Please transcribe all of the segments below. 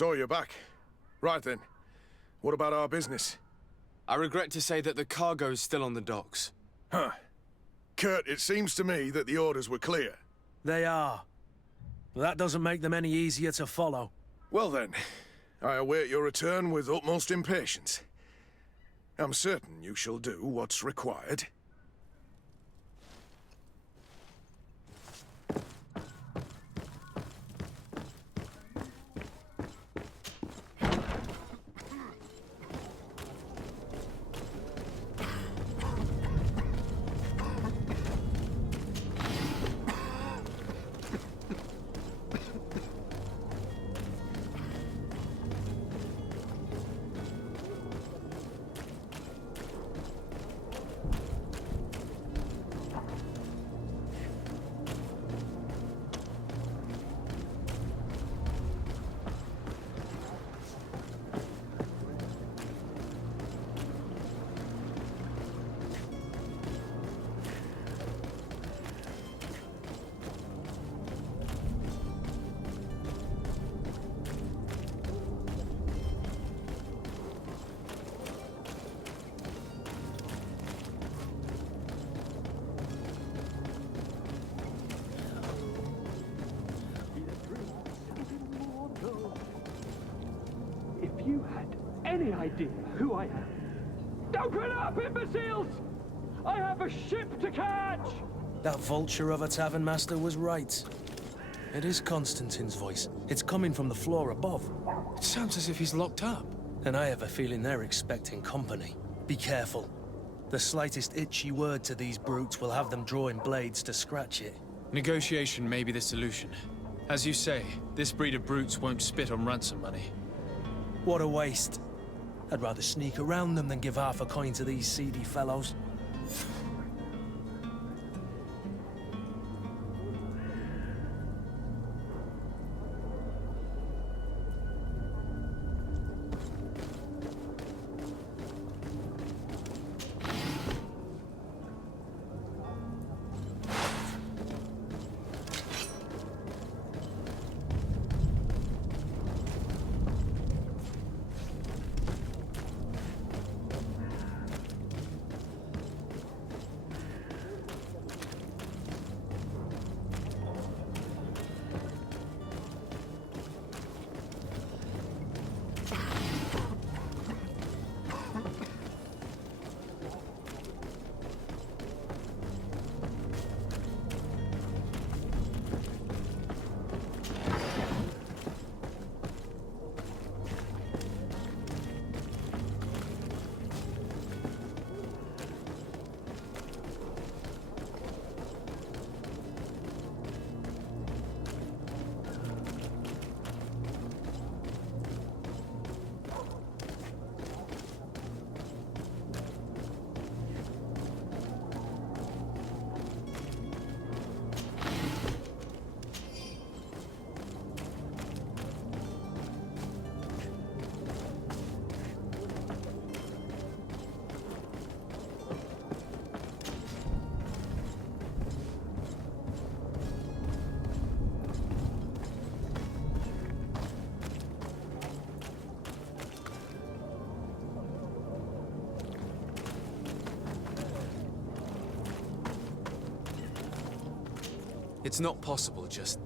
So you're back. Right then. What about our business? I regret to say that the cargo is still on the docks. Huh. Kurt, it seems to me that the orders were clear. They are. But that doesn't make them any easier to follow. Well then, I await your return with utmost impatience. I'm certain you shall do what's required. If you had any idea who I am... Open up, imbeciles! I have a ship to catch! That vulture of a tavern master was right. It is Constantin's voice. It's coming from the floor above. It sounds as if he's locked up. And I have a feeling they're expecting company. Be careful. The slightest itchy word to these brutes will have them drawing blades to scratch it. Negotiation may be the solution. As you say, this breed of brutes won't spit on ransom money. What a waste. I'd rather sneak around them than give half a coin to these seedy fellows. It's not possible, just...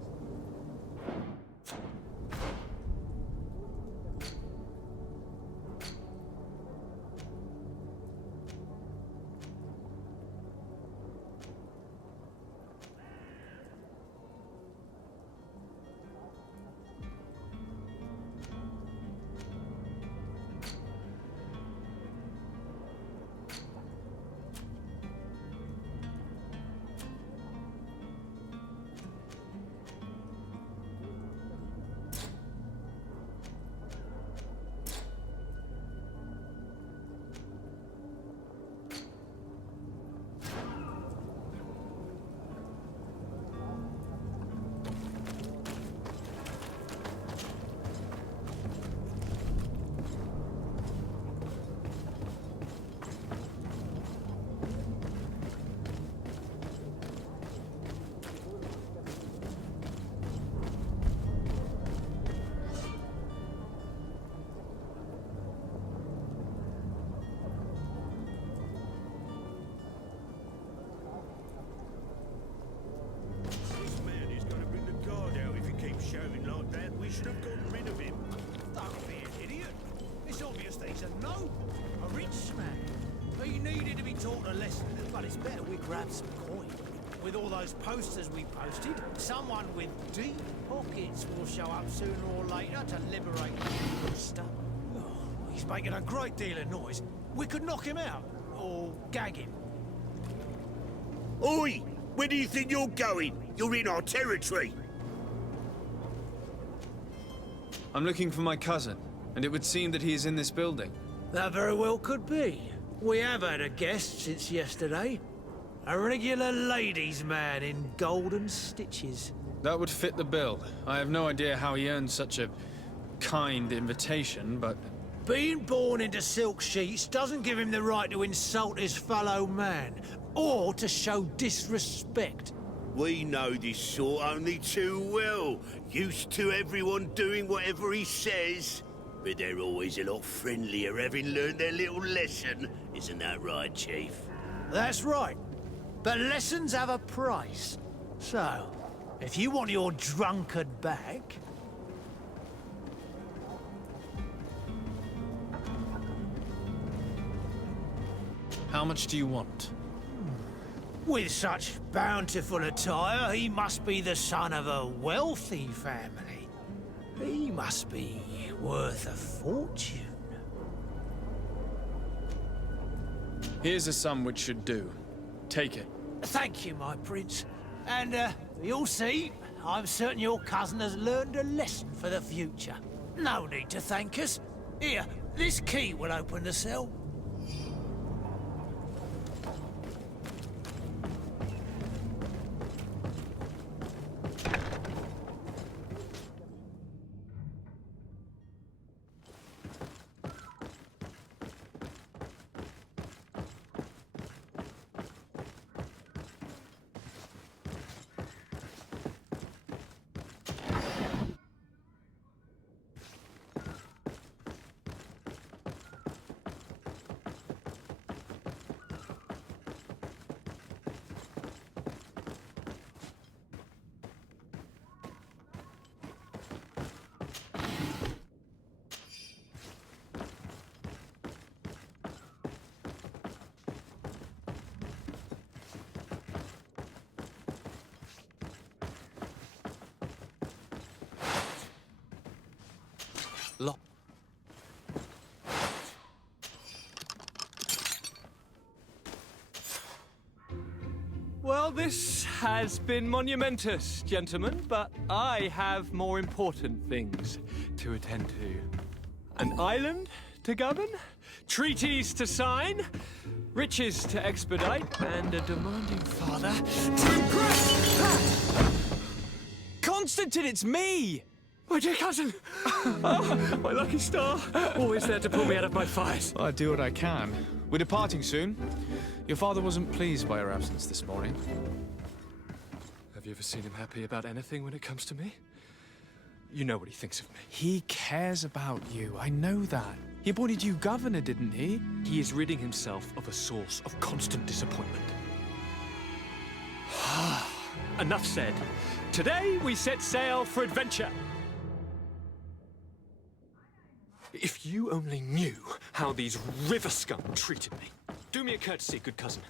been taught a lesson, but it's better we grab some coin. With all those posters we posted, someone with deep pockets will show up sooner or later to liberate the monster. Oh, he's making a great deal of noise. We could knock him out, or gag him. Oi! Where do you think you're going? You're in our territory. I'm looking for my cousin, and it would seem that he is in this building. That very well could be. We have had a guest since yesterday. A regular ladies' man in golden stitches. That would fit the bill. I have no idea how he earned such a kind invitation, but... Being born into silk sheets doesn't give him the right to insult his fellow man, or to show disrespect. We know this sort only too well. Used to everyone doing whatever he says. But they're always a lot friendlier having learned their little lesson. Isn't that right, Chief? That's right. But lessons have a price. So, if you want your drunkard back... How much do you want? With such bountiful attire, he must be the son of a wealthy family. He must be worth a fortune. Here's a sum which should do. Take it. Thank you, my prince. And, you'll see, I'm certain your cousin has learned a lesson for the future. No need to thank us. Here, this key will open the cell. Well, this has been monumentous, gentlemen, but I have more important things to attend to. An island to govern, treaties to sign, riches to expedite, and a demanding father to impress! Constantin, it's me! My dear cousin! Oh, my lucky star! Always there to pull me out of my fires. I'll do what I can. We're departing soon. Your father wasn't pleased by your absence this morning. Have you ever seen him happy about anything when it comes to me? You know what he thinks of me. He cares about you. I know that. He appointed you governor, didn't he? He is ridding himself of a source of constant disappointment. Enough said. Today we set sail for adventure. If you only knew how these river scum treated me. Do me a courtesy, good cousin.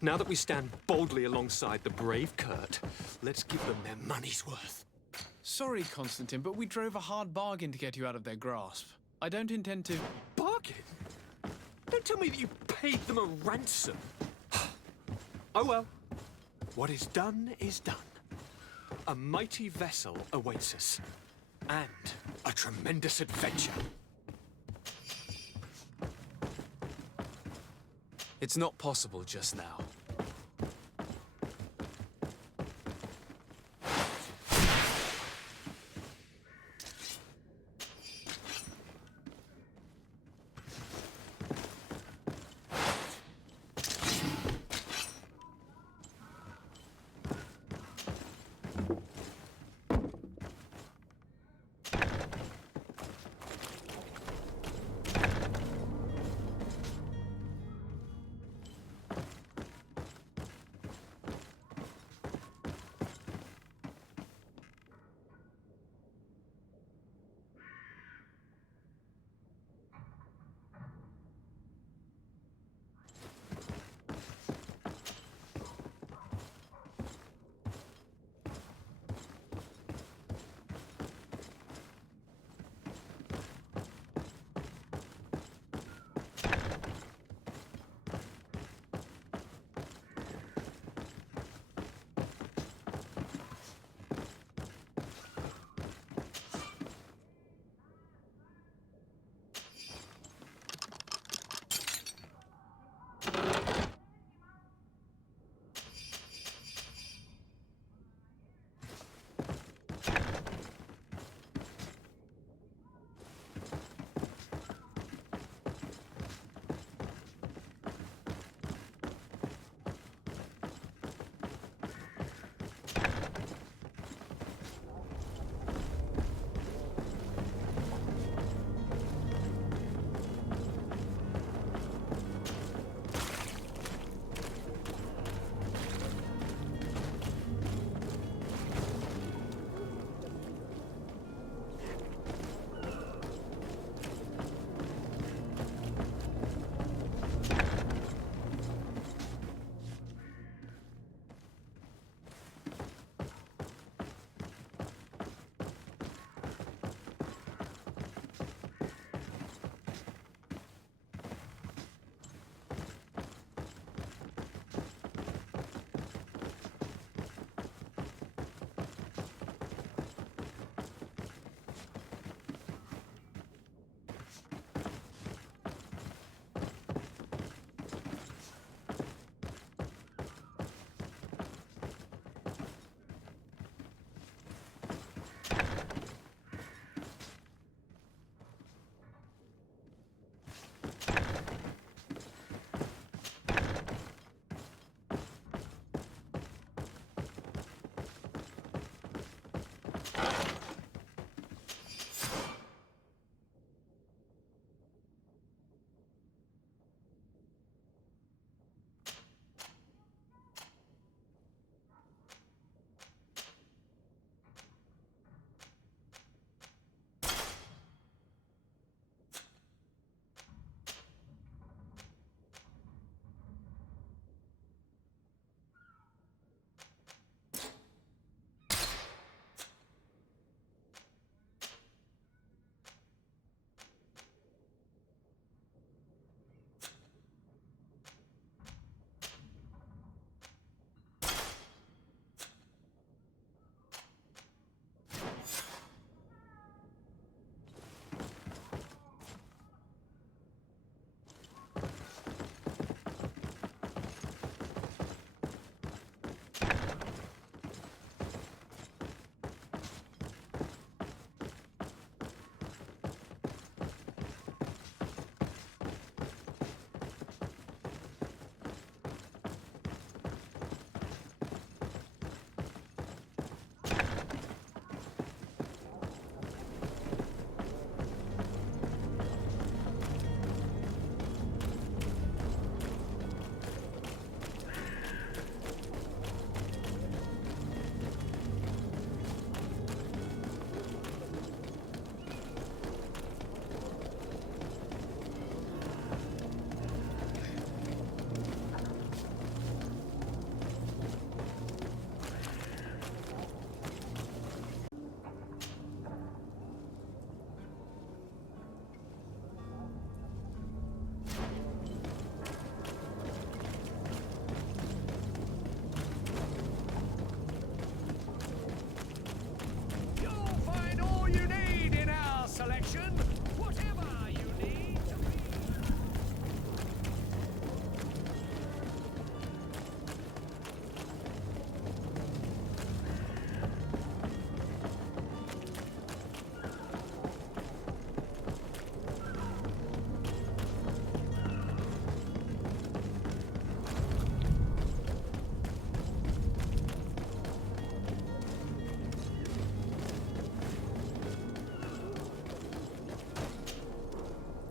Now that we stand boldly alongside the brave Kurt, let's give them their money's worth. Sorry, Constantin, but we drove a hard bargain to get you out of their grasp. I don't intend to... Bargain? Don't tell me that you paid them a ransom. Oh well. What is done is done. A mighty vessel awaits us. And a tremendous adventure. It's not possible just now.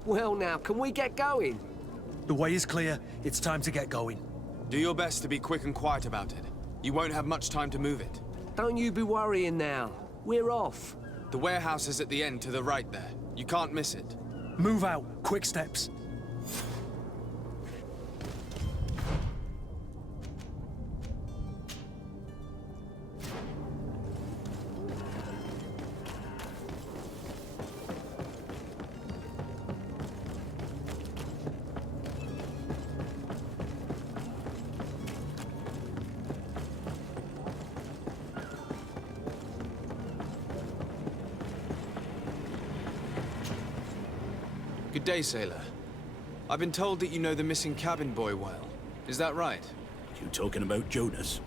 Well now, can we get going? The way is clear. It's time to get going. Do your best to be quick and quiet about it. You won't have much time to move it. Don't you be worrying now. We're off. The warehouse is at the end to the right there. You can't miss it. Move out. Quick steps. Good day, sailor. I've been told that you know the missing cabin boy well. Is that right? You talking about Jonas?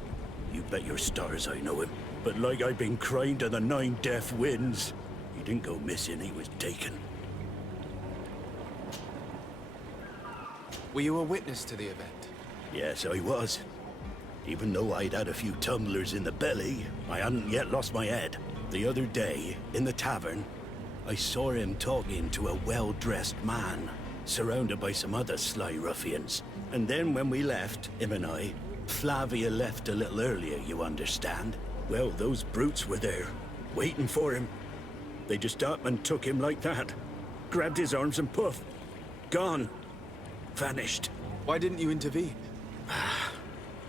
You bet your stars I know him. But like I've been crying to the 9 deaf winds, he didn't go missing, he was taken. Were you a witness to the event? Yes, I was. Even though I'd had a few tumblers in the belly, I hadn't yet lost my head. The other day, in the tavern, I saw him talking to a well-dressed man, surrounded by some other sly ruffians. And then when we left, him and I, Flavia left a little earlier, you understand? Well, those brutes were there, waiting for him. They just up and took him like that. Grabbed his arms and poof. Gone. Vanished. Why didn't you intervene?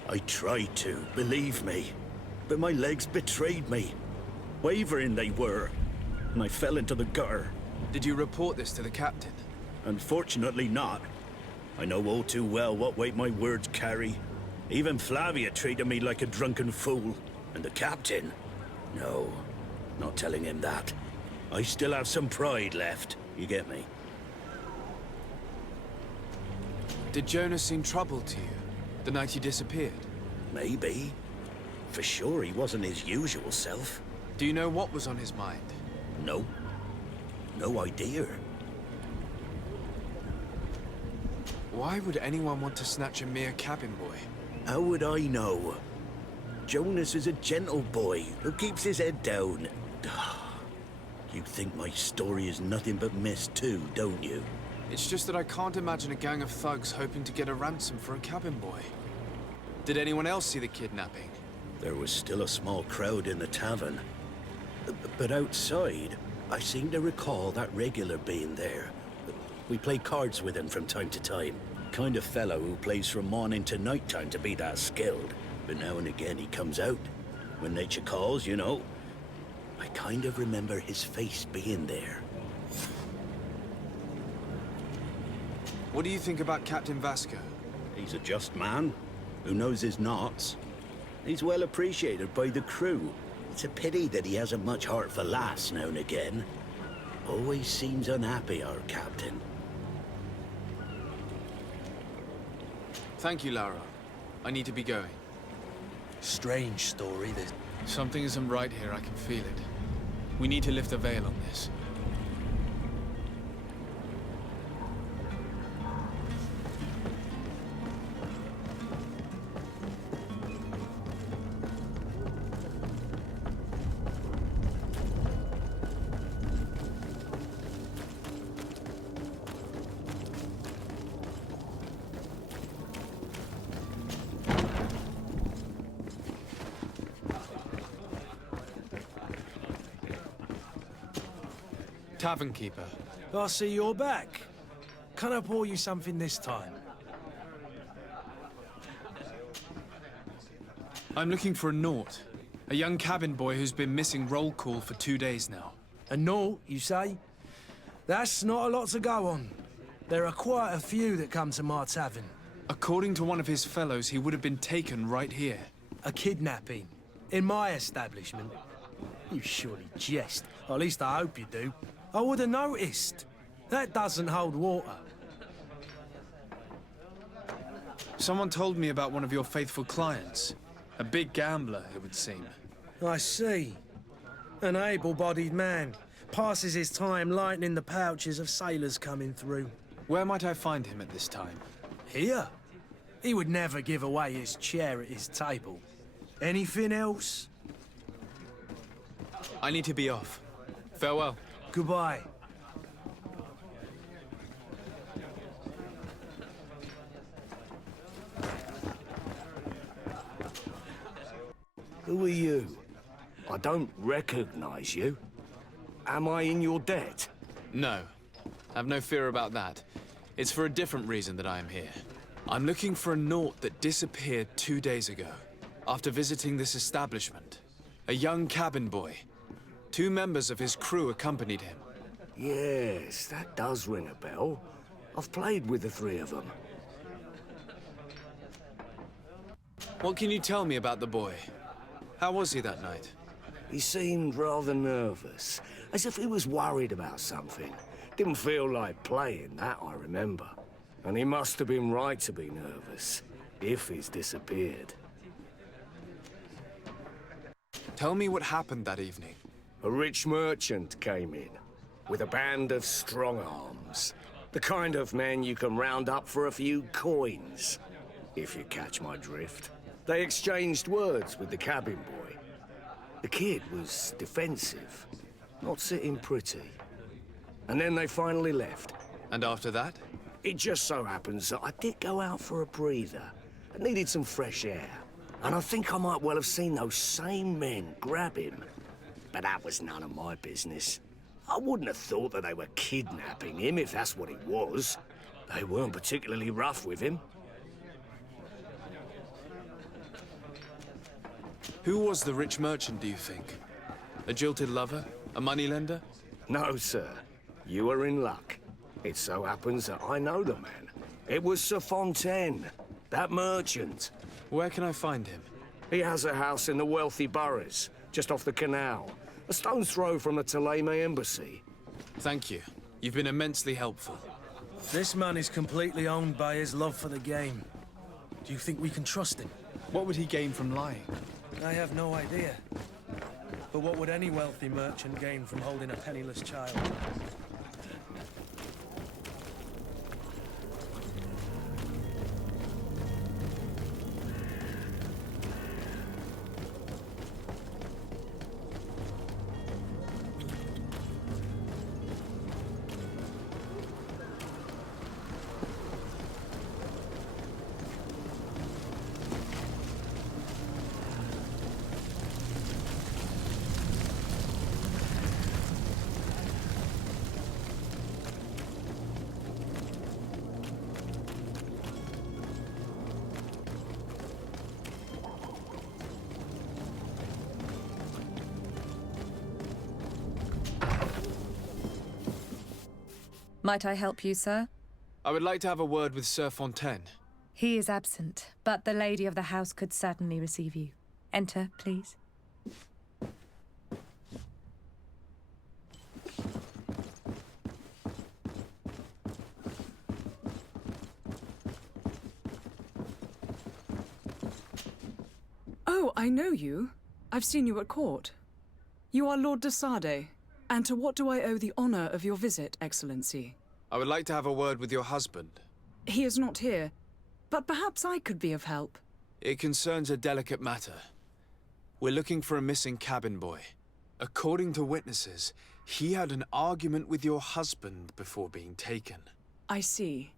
I tried to, believe me. But my legs betrayed me. Wavering they were. And I fell into the gutter. Did you report this to the captain? Unfortunately not. I know all too well what weight my words carry. Even Flavia treated me like a drunken fool. And the captain? No, not telling him that. I still have some pride left, you get me? Did Jonas seem troubled to you the night he disappeared? Maybe. For sure he wasn't his usual self. Do you know what was on his mind? No. No idea. Why would anyone want to snatch a mere cabin boy? How would I know? Jonas is a gentle boy who keeps his head down. You think my story is nothing but mist too, don't you? It's just that I can't imagine a gang of thugs hoping to get a ransom for a cabin boy. Did anyone else see the kidnapping? There was still a small crowd in the tavern. But outside, I seem to recall that regular being there. We play cards with him from time to time. Kind of fellow who plays from morning to night time to be that skilled. But now and again he comes out. When nature calls, you know. I kind of remember his face being there. What do you think about Captain Vasco? He's a just man who knows his knots. He's well appreciated by the crew. It's a pity that he hasn't much heart for laughs now and again. Always seems unhappy, our captain. Thank you, Lauro. I need to be going. Strange story, this. Something isn't right here, I can feel it. We need to lift the veil on this. Tavern keeper. I see you're back. Can I pour you something this time? I'm looking for a Naut. A young cabin boy who's been missing roll call for 2 days now. A Naut, you say? That's not a lot to go on. There are quite a few that come to my tavern. According to one of his fellows, he would have been taken right here. A kidnapping. In my establishment. You surely jest. Or at least I hope you do. I would have noticed. That doesn't hold water. Someone told me about one of your faithful clients. A big gambler, it would seem. I see. An able-bodied man. Passes his time lightening the pouches of sailors coming through. Where might I find him at this time? Here? He would never give away his chair at his table. Anything else? I need to be off. Farewell. Goodbye. Who are you? I don't recognize you. Am I in your debt? No. Have no fear about that. It's for a different reason that I am here. I'm looking for a Naut that disappeared 2 days ago, after visiting this establishment. A young cabin boy. 2 members of his crew accompanied him. Yes, that does ring a bell. I've played with the 3 of them. What can you tell me about the boy? How was he that night? He seemed rather nervous, as if he was worried about something. Didn't feel like playing, that I remember. And he must have been right to be nervous, if he's disappeared. Tell me what happened that evening. A rich merchant came in, with a band of strong arms. The kind of men you can round up for a few coins, if you catch my drift. They exchanged words with the cabin boy. The kid was defensive, not sitting pretty. And then they finally left. And after that? It just so happens that I did go out for a breather. I needed some fresh air. And I think I might well have seen those same men grab him. But that was none of my business. I wouldn't have thought that they were kidnapping him, if that's what it was. They weren't particularly rough with him. Who was the rich merchant, do you think? A jilted lover? A moneylender? No, sir. You are in luck. It so happens that I know the man. It was Sir Fontaine, that merchant. Where can I find him? He has a house in the wealthy boroughs, just off the canal. A stone's throw from the Thélème embassy. Thank you. You've been immensely helpful. This man is completely owned by his love for the game. Do you think we can trust him? What would he gain from lying? I have no idea. But what would any wealthy merchant gain from holding a penniless child? Might I help you, sir? I would like to have a word with Sir Fontaine. He is absent, but the lady of the house could certainly receive you. Enter, please. Oh, I know you. I've seen you at court. You are Lord de Sade. And to what do I owe the honor of your visit, Excellency? I would like to have a word with your husband. He is not here, but perhaps I could be of help. It concerns a delicate matter. We're looking for a missing cabin boy. According to witnesses, he had an argument with your husband before being taken. I see.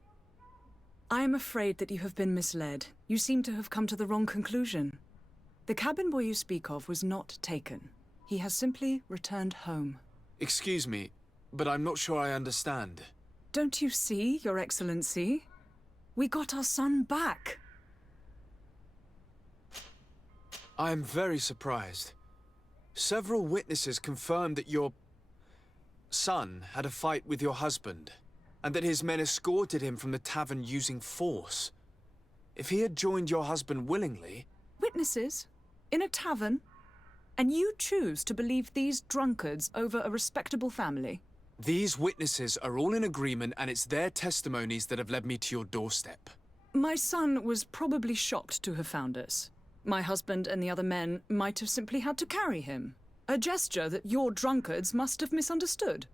I am afraid that you have been misled. You seem to have come to the wrong conclusion. The cabin boy you speak of was not taken. He has simply returned home. Excuse me, but I'm not sure I understand. Don't you see, Your Excellency? We got our son back. I am very surprised. Several witnesses confirmed that your son had a fight with your husband, and that his men escorted him from the tavern using force. If he had joined your husband willingly... Witnesses? In a tavern? And you choose to believe these drunkards over a respectable family? These witnesses are all in agreement, and it's their testimonies that have led me to your doorstep. My son was probably shocked to have found us. My husband and the other men might have simply had to carry him. A gesture that your drunkards must have misunderstood.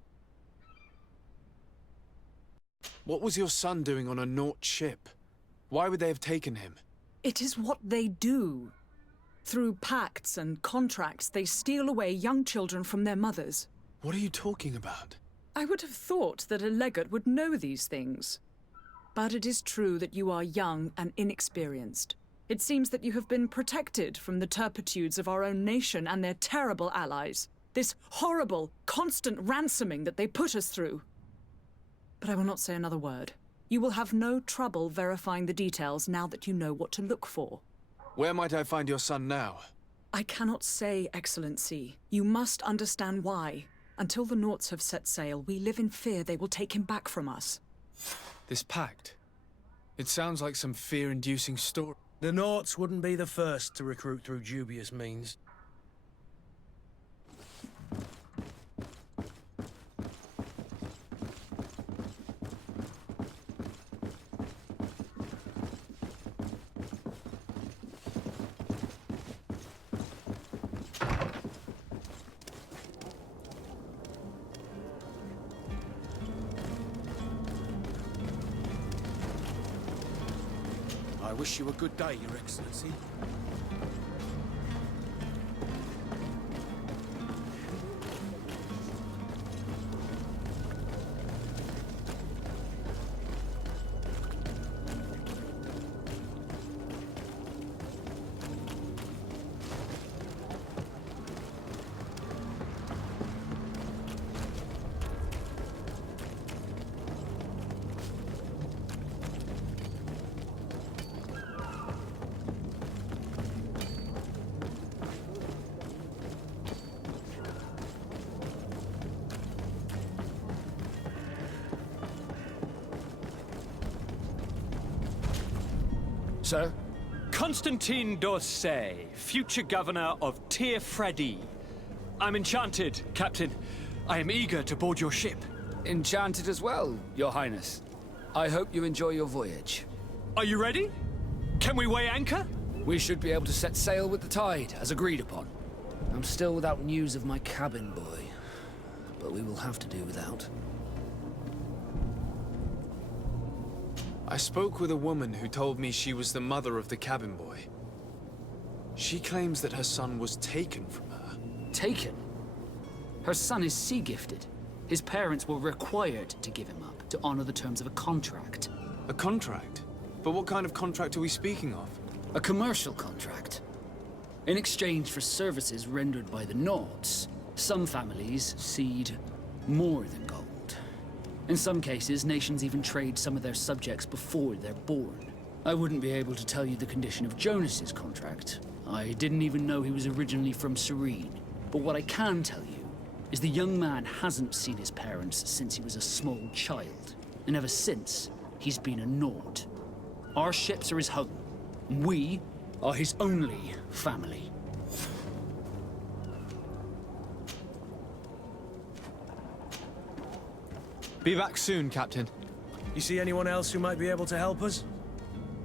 What was your son doing on a Naut ship? Why would they have taken him? It is what they do. Through pacts and contracts, they steal away young children from their mothers. What are you talking about? I would have thought that a legate would know these things. But it is true that you are young and inexperienced. It seems that you have been protected from the turpitudes of our own nation and their terrible allies. This horrible, constant ransoming that they put us through. But I will not say another word. You will have no trouble verifying the details now that you know what to look for. Where might I find your son now? I cannot say, Excellency. You must understand why. Until the Nauts have set sail, we live in fear they will take him back from us. This pact. It sounds like some fear-inducing story. The Nauts wouldn't be the first to recruit through dubious means. I wish you a good day, Your Excellency. Sir? Constantin d'Orsay, future governor of Tirfredi. I'm enchanted, Captain. I am eager to board your ship. Enchanted as well, Your Highness. I hope you enjoy your voyage. Are you ready? Can we weigh anchor? We should be able to set sail with the tide, as agreed upon. I'm still without news of my cabin boy, but we will have to do without. I spoke with a woman who told me she was the mother of the cabin boy. She claims that her son was taken from her. Taken? Her son is sea-gifted. His parents were required to give him up to honor the terms of a contract. A contract? But what kind of contract are we speaking of? A commercial contract. In exchange for services rendered by the Nauts, some families cede more than gold. In some cases, nations even trade some of their subjects before they're born. I wouldn't be able to tell you the condition of Jonas's contract. I didn't even know he was originally from Serene. But what I can tell you is the young man hasn't seen his parents since he was a small child. And ever since, he's been a Naut. Our ships are his home. We are his only family. Be back soon, Captain. You see anyone else who might be able to help us?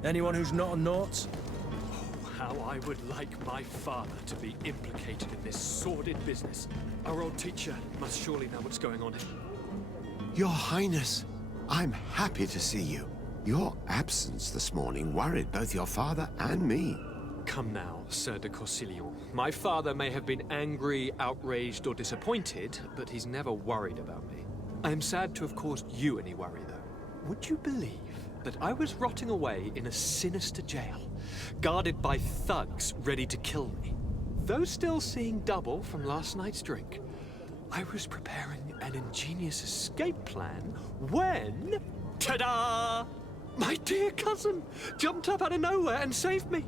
Anyone who's not a Naut? Oh, how I would like my father to be implicated in this sordid business. Our old teacher must surely know what's going on here. Your Highness, I'm happy to see you. Your absence this morning worried both your father and me. Come now, Sir de Corsillon. My father may have been angry, outraged, or disappointed, but he's never worried about me. I am sad to have caused you any worry, though. Would you believe that I was rotting away in a sinister jail, guarded by thugs ready to kill me? Though still seeing double from last night's drink, I was preparing an ingenious escape plan when... ta-da! My dear cousin jumped up out of nowhere and saved me.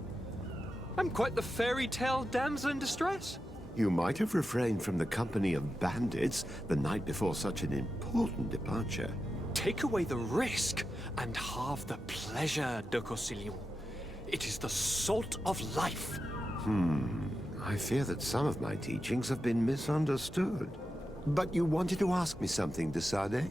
I'm quite the fairy tale damsel in distress. You might have refrained from the company of bandits the night before such an important departure. Take away the risk and halve the pleasure, de Corsillon. It is the salt of life. I fear that some of my teachings have been misunderstood. But you wanted to ask me something, de Sade?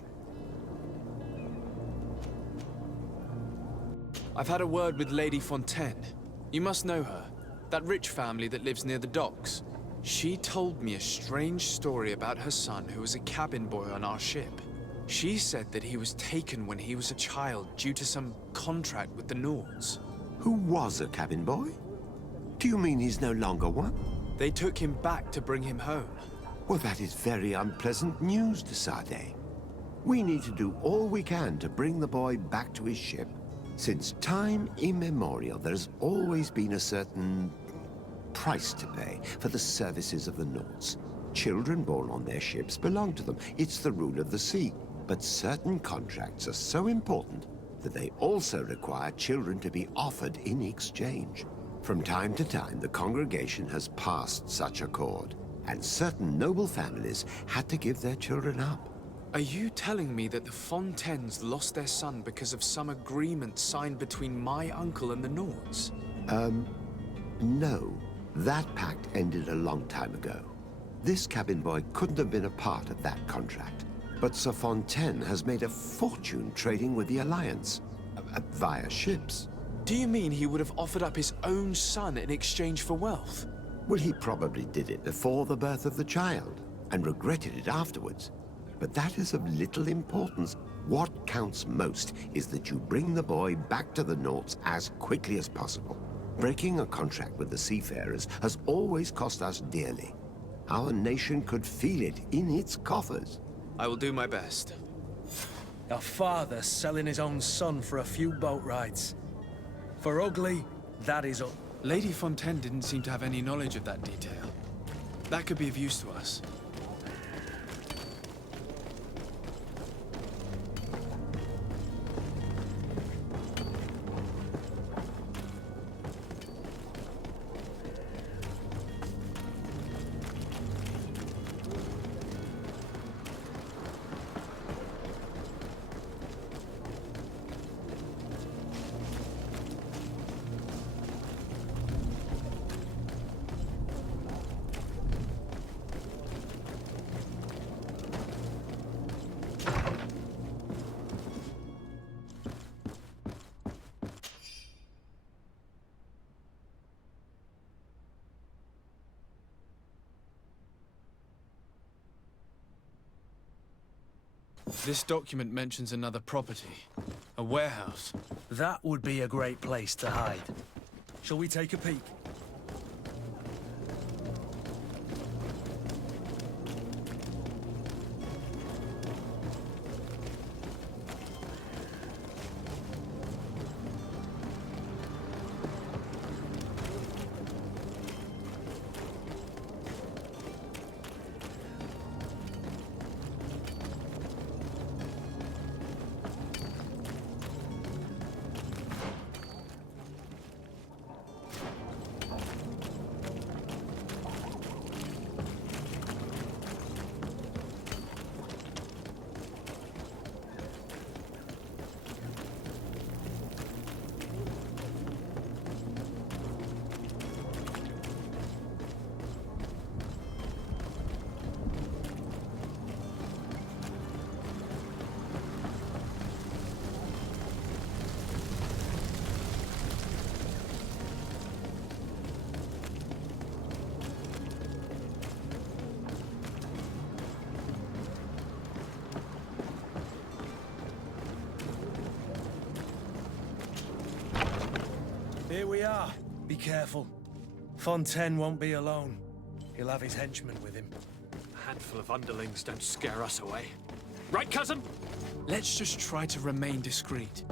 I've had a word with Lady Fontaine. You must know her. That rich family that lives near the docks. She told me a strange story about her son who was a cabin boy on our ship. She said that he was taken when he was a child due to some contract with the Nauts. Who was a cabin boy? Do you mean he's no longer one? They took him back to bring him home. Well, that is very unpleasant news, de Sade. We need to do all we can to bring the boy back to his ship. Since time immemorial, there's always been a certain price to pay for the services of the Nauts. Children born on their ships belong to them. It's the rule of the sea. But certain contracts are so important that they also require children to be offered in exchange. From time to time, the congregation has passed such accord, and certain noble families had to give their children up. Are you telling me that the Fontaines lost their son because of some agreement signed between my uncle and the Nauts? No. That pact ended a long time ago. This cabin boy couldn't have been a part of that contract. But Sir Fontaine has made a fortune trading with the Alliance, via ships. Do you mean he would have offered up his own son in exchange for wealth? Well, he probably did it before the birth of the child, and regretted it afterwards. But that is of little importance. What counts most is that you bring the boy back to the Nauts as quickly as possible. Breaking a contract with the seafarers has always cost us dearly. Our nation could feel it in its coffers. I will do my best. A father selling his own son for a few boat rides. For ugly, that is ugly. Lady Fontaine didn't seem to have any knowledge of that detail. That could be of use to us. This document mentions another property. A warehouse. That would be a great place to hide. Shall we take a peek? Here we are. Be careful. Fontaine won't be alone. He'll have his henchmen with him. A handful of underlings don't scare us away. Right, cousin? Let's just try to remain discreet.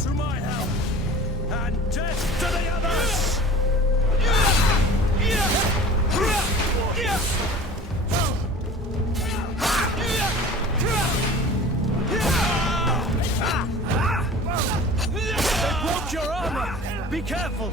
To my help! And death to the others! They broke your armor! Be careful!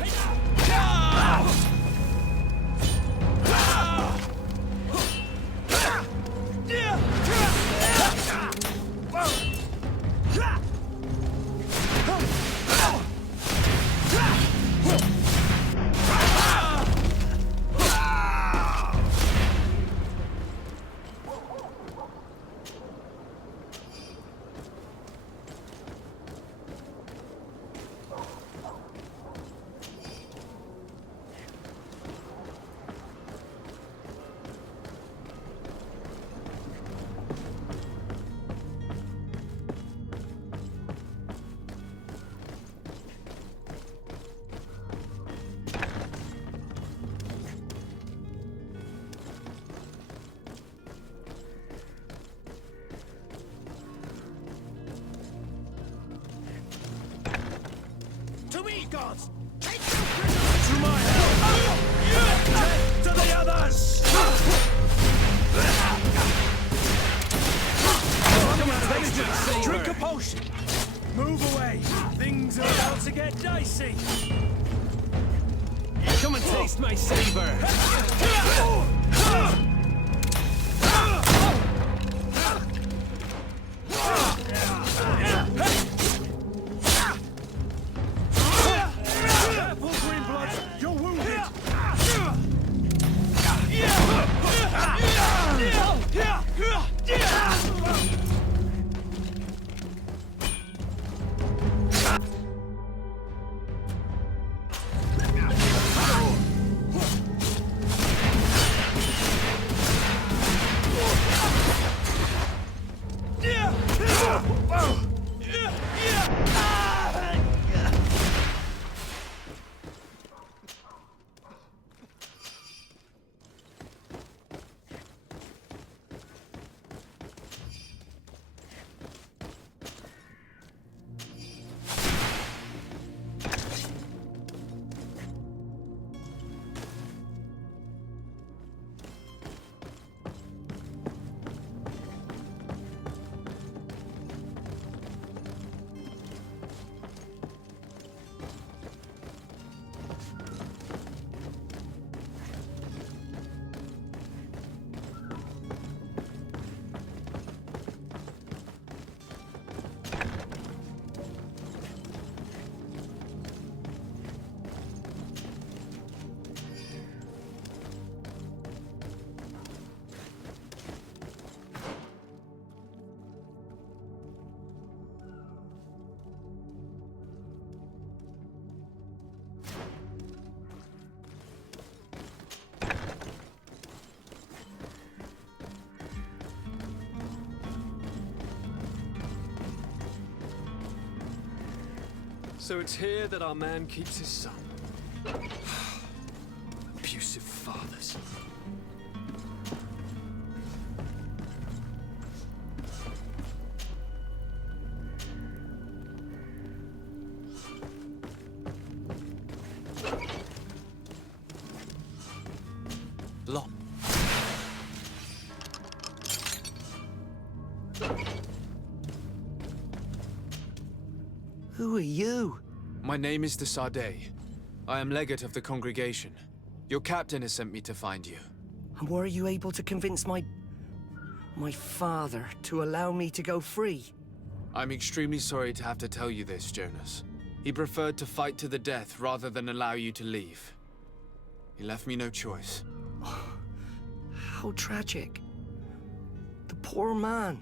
guards! To my help! Death to the others! Come on, taste. Drink a potion! Move away! Things are about to get dicey! Come and taste my saber! Careful, Greenblood! You're wounded! So it's here that our man keeps his son. Abusive fathers. Lock. Who are you? My name is de Sardet. I am legate of the congregation. Your captain has sent me to find you. And were you able to convince my father to allow me to go free? I'm extremely sorry to have to tell you this, Jonas. He preferred to fight to the death rather than allow you to leave. He left me no choice. How tragic. The poor man.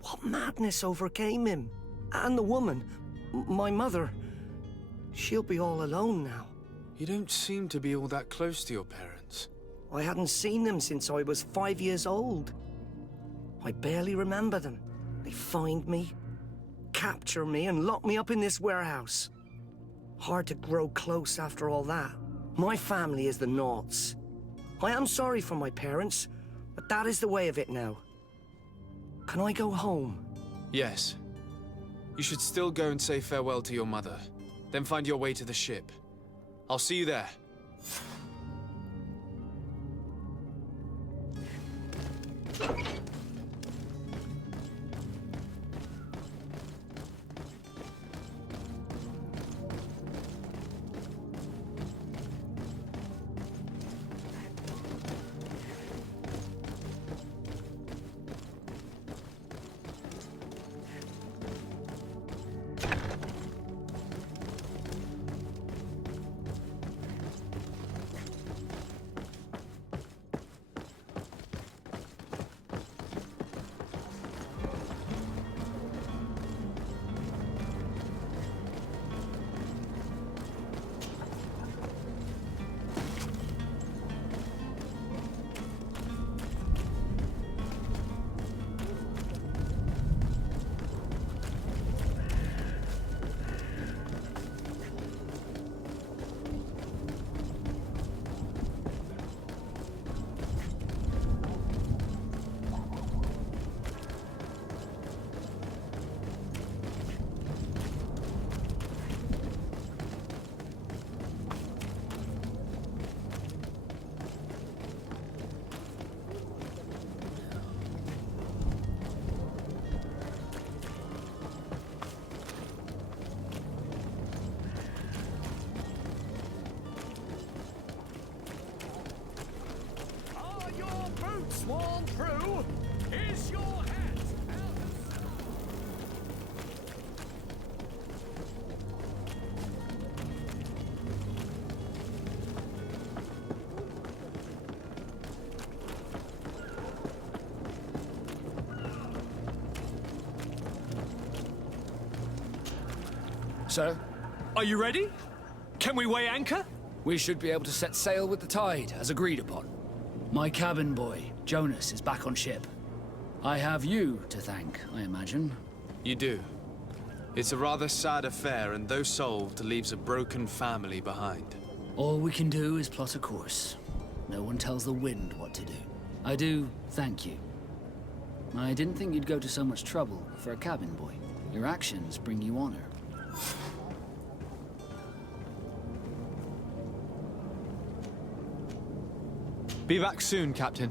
What madness overcame him? And the woman, my mother, she'll be all alone now. You don't seem to be all that close to your parents. I hadn't seen them since I was 5 years old. I barely remember them. They find me, capture me, and lock me up in this warehouse. Hard to grow close after all that. My family is the Naughts. I am sorry for my parents, but that is the way of it now. Can I go home? Yes. You should still go and say farewell to your mother. Then find your way to the ship. I'll see you there. swarm through. Here's your hat. Sir? Are you ready? Can we weigh anchor? We should be able to set sail with the tide, as agreed upon. My cabin boy, Jonas, is back on ship. I have you to thank, I imagine. You do. It's a rather sad affair, and though solved, leaves a broken family behind. All we can do is plot a course. No one tells the wind what to do. I do thank you. I didn't think you'd go to so much trouble for a cabin boy. Your actions bring you honor. Be back soon, Captain.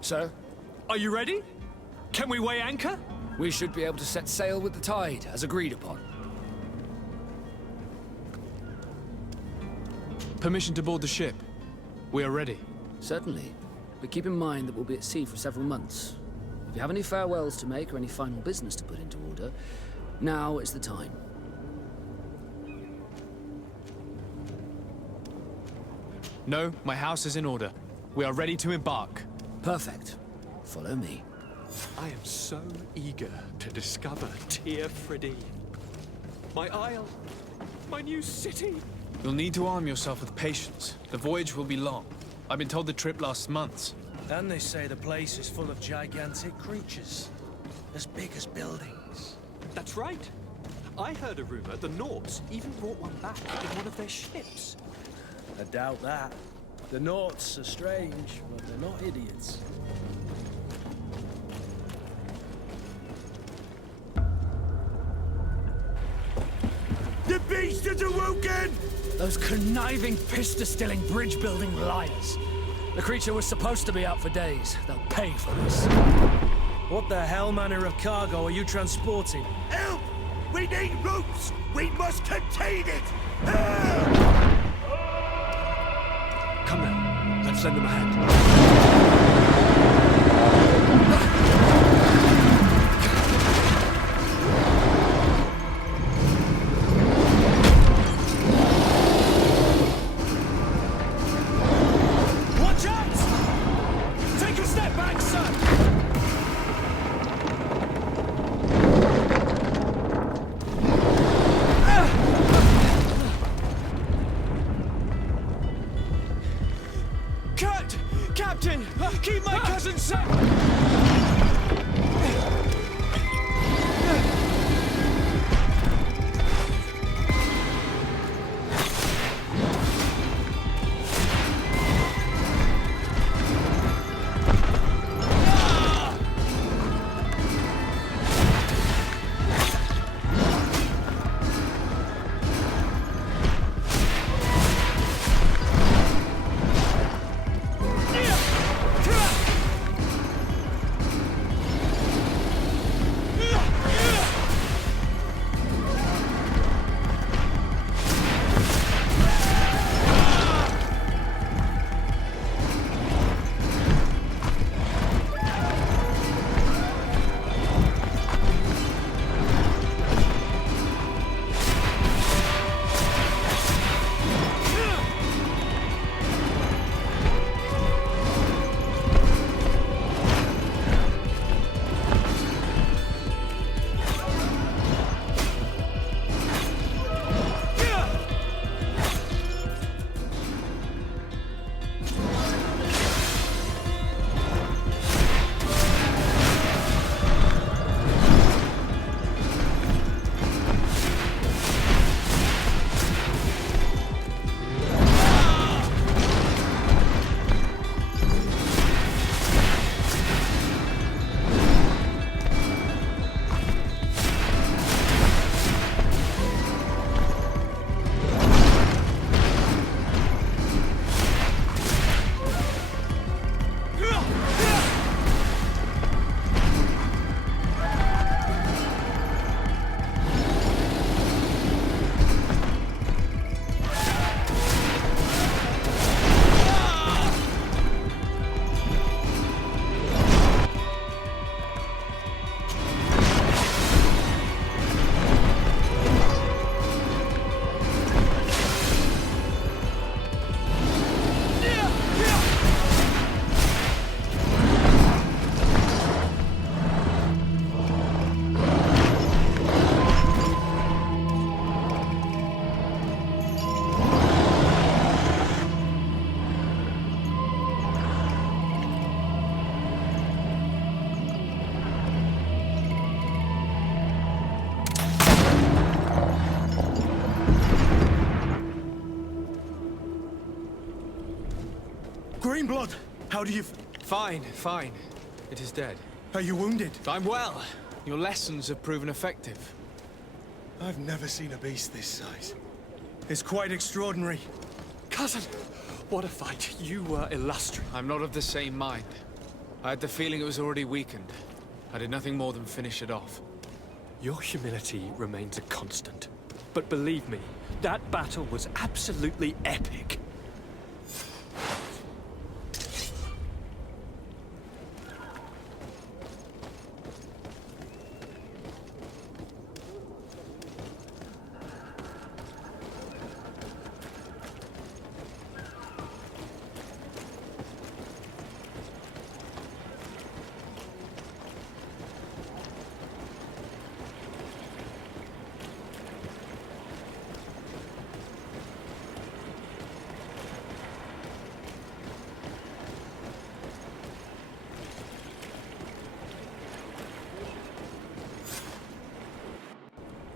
Sir? Are you ready? Can we weigh anchor? We should be able to set sail with the tide, as agreed upon. Permission to board the ship. We are ready. Certainly. But keep in mind that we'll be at sea for several months. If you have any farewells to make or any final business to put into order, now is the time. No, my house is in order. We are ready to embark. Perfect. Follow me. I am so eager to discover Tir Friddy. My isle. My new city. You'll need to arm yourself with patience. The voyage will be long. I've been told the trip lasts months. And they say the place is full of gigantic creatures. As big as buildings. That's right. I heard a rumor the Nauts even brought one back in one of their ships. I doubt that. The Nauts are strange, but they're not idiots. The beast has awoken! Those conniving, pista-stilling, bridge-building liars. The creature was supposed to be out for days. They'll pay for this. What the hell manner of cargo are you transporting? Help! We need ropes! We must contain it! Help! Come now, let's lend them a hand. Keep my cousin safe! Greenblood! How do you... Fine, fine. It is dead. Are you wounded? I'm well. Your lessons have proven effective. I've never seen a beast this size. It's quite extraordinary. Cousin, what a fight. You were illustrious. I'm not of the same mind. I had the feeling it was already weakened. I did nothing more than finish it off. Your humility remains a constant. But believe me, that battle was absolutely epic.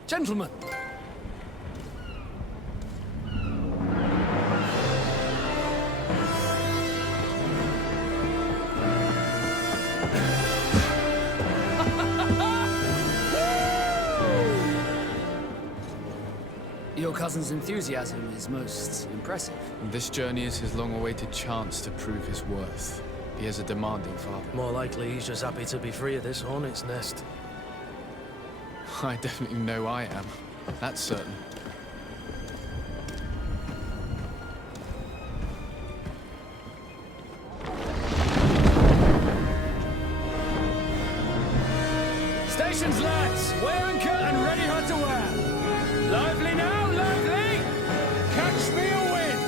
Gentlemen! Your cousin's enthusiasm is most impressive. This journey is his long-awaited chance to prove his worth. He has a demanding father. More likely he's just happy to be free of this hornet's nest. I definitely know I am. That's certain. Stations, lads! Wear and cut and ready hot to wear! Lively now, lively! Catch me a win!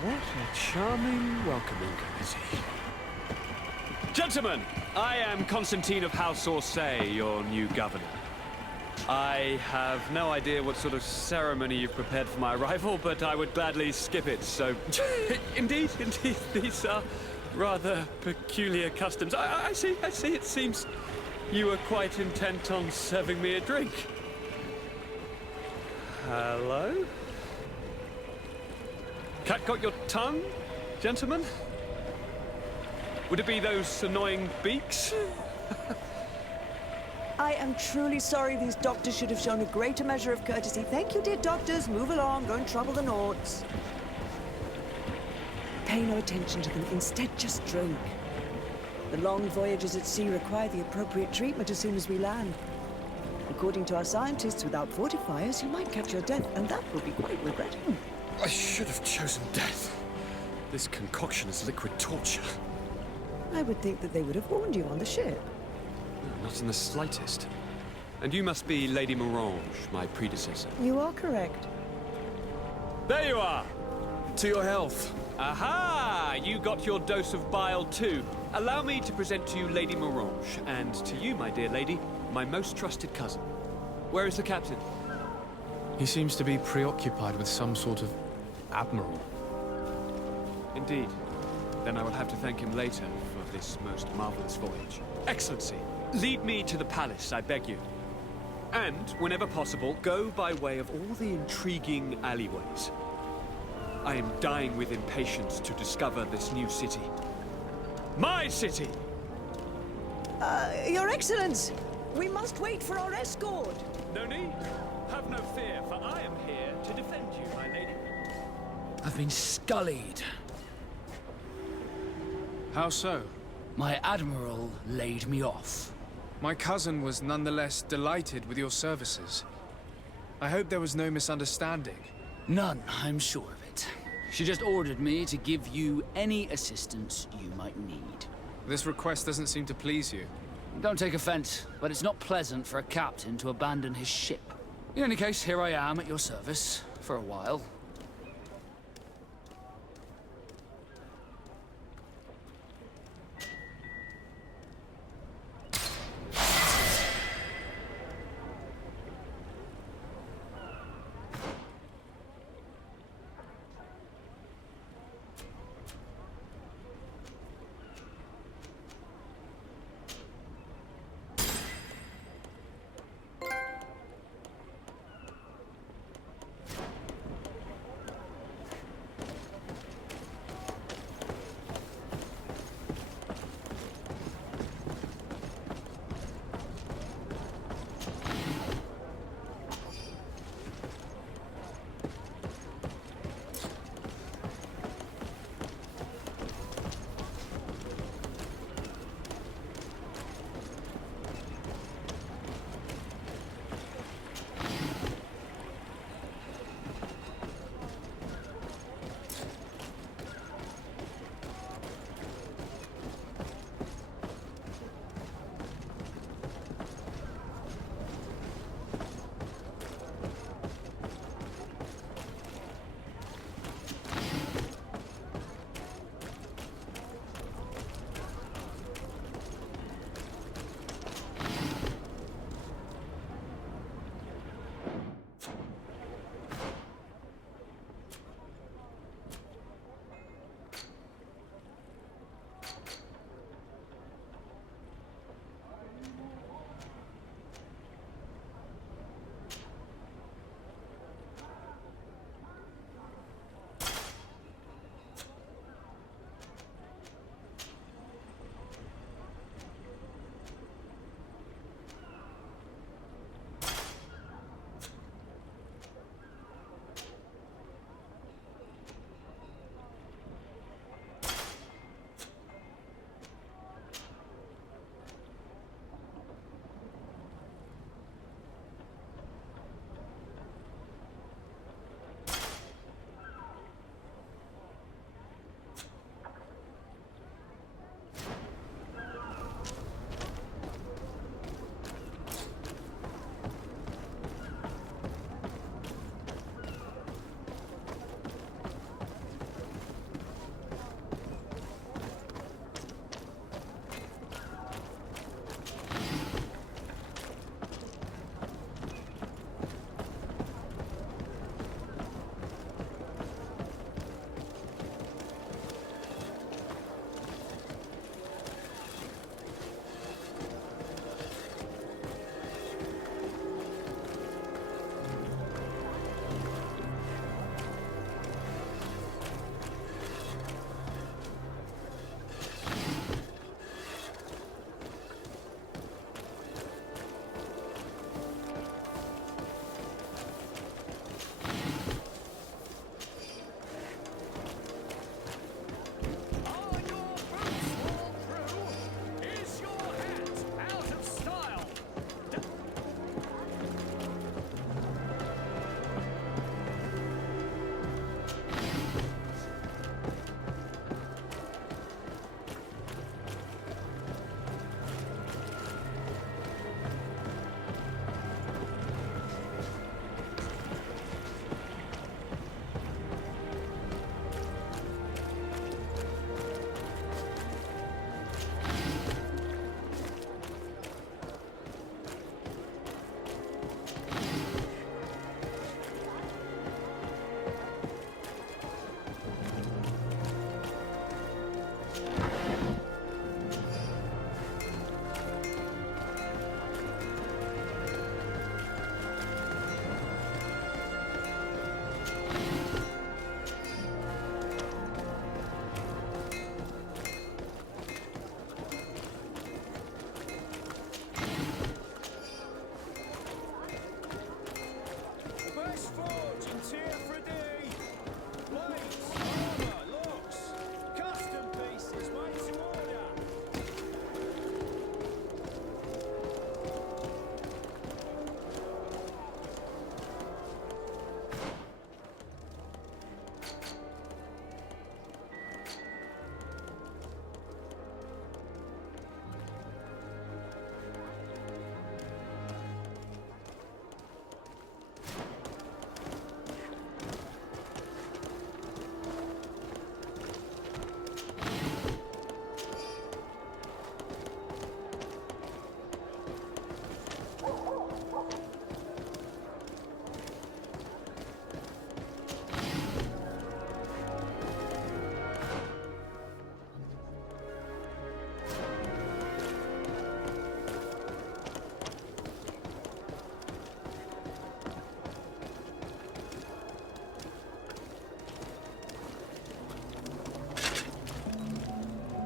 What a charming welcoming committee. Gentlemen, I am Constantin of House Orsay, your new governor. I have no idea what sort of ceremony you've prepared for my arrival, but I would gladly skip it, so... Indeed, these are rather peculiar customs. I see, it seems you were quite intent on serving me a drink. Hello? Cat got your tongue, gentlemen? Would it be those annoying beaks? I am truly sorry. These doctors should have shown a greater measure of courtesy. Thank you, dear doctors. Move along. Don't trouble the Nords. Pay no attention to them. Instead, just drink. The long voyages at sea require the appropriate treatment as soon as we land. According to our scientists, without fortifiers, you might catch your death, and that will be quite regrettable. I should have chosen death. This concoction is liquid torture. I would think that they would have warned you on the ship. Not in the slightest. And you must be Lady Morange, my predecessor. You are correct. There you are! To your health. Aha! You got your dose of bile too. Allow me to present to you Lady Morange, and to you, my dear lady, my most trusted cousin. Where is the captain? He seems to be preoccupied with some sort of admiral. Indeed. Then I will have to thank him later for this most marvelous voyage. Excellency, lead me to the palace, I beg you. And, whenever possible, go by way of all the intriguing alleyways. I am dying with impatience to discover this new city. My city! Your Excellence! We must wait for our escort! No need. Have no fear, for I am here to defend you, my lady. I've been scullied. How so? My admiral laid me off. My cousin was nonetheless delighted with your services. I hope there was no misunderstanding. None, I'm sure of it. She just ordered me to give you any assistance you might need. This request doesn't seem to please you. Don't take offense, but it's not pleasant for a captain to abandon his ship. In any case, here I am at your service, for a while.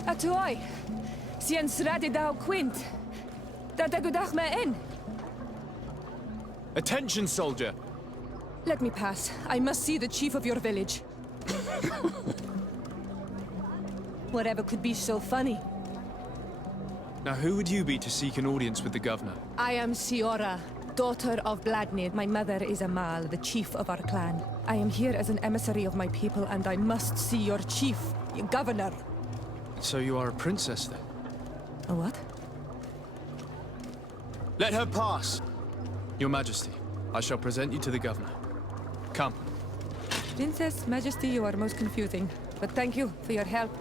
Atuai. Sien srade dau quint. Dadagudach me in. Attention, soldier! Let me pass. I must see the chief of your village. Whatever could be so funny? Now, who would you be to seek an audience with the governor? I am Siora, daughter of Bladnid. My mother is Amal, the chief of our clan. I am here as an emissary of my people, and I must see your chief, your governor. So you are a princess, then? A what? Let her pass! Your Majesty, I shall present you to the governor. Come. Princess, Majesty, you are most confusing. But thank you for your help.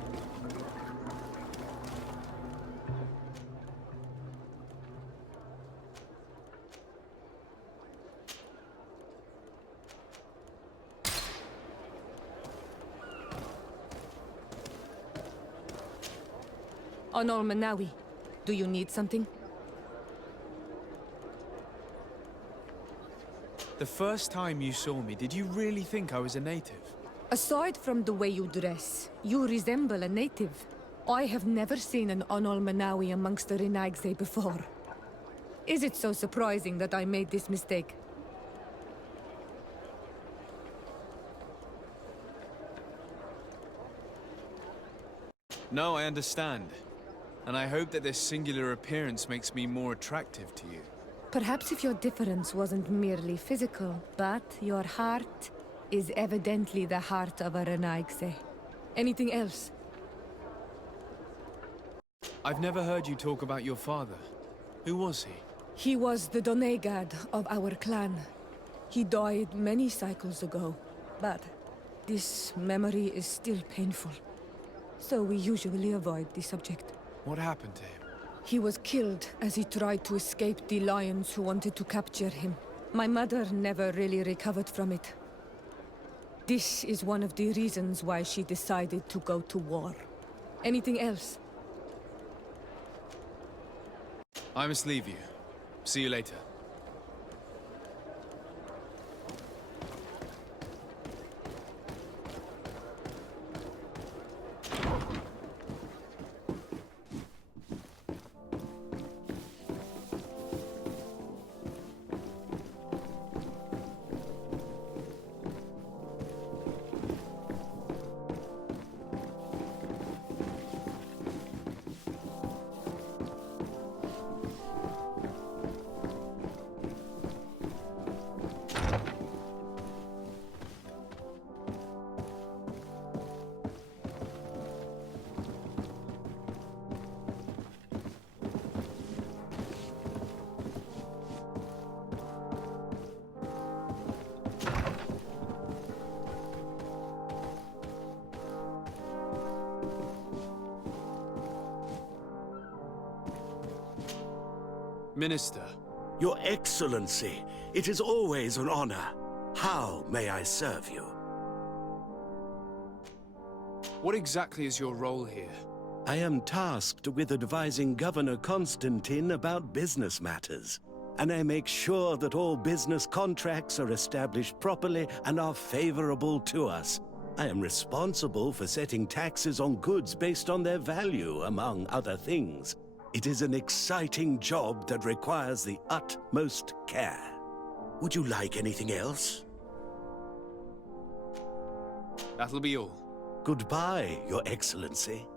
Honor Manawi, do you need something? The first time you saw me, did you really think I was a native? Aside from the way you dress, you resemble a native. I have never seen an Onol Manawi amongst the Renagse before. Is it so surprising that I made this mistake? No, I understand. And I hope that this singular appearance makes me more attractive to you. Perhaps if your difference wasn't merely physical, but your heart is evidently the heart of a Renaigse. Anything else? I've never heard you talk about your father. Who was he? He was the Donegad of our clan. He died many cycles ago, but this memory is still painful. So we usually avoid the subject. What happened to him? He was killed as he tried to escape the lions who wanted to capture him. My mother never really recovered from it. This is one of the reasons why she decided to go to war. Anything else? I must leave you. See you later. Minister. Your Excellency, it is always an honor. How may I serve you? What exactly is your role here? I am tasked with advising Governor Constantin about business matters, and I make sure that all business contracts are established properly and are favorable to us. I am responsible for setting taxes on goods based on their value, among other things. It is an exciting job that requires the utmost care. Would you like anything else? That'll be all. Goodbye, Your Excellency.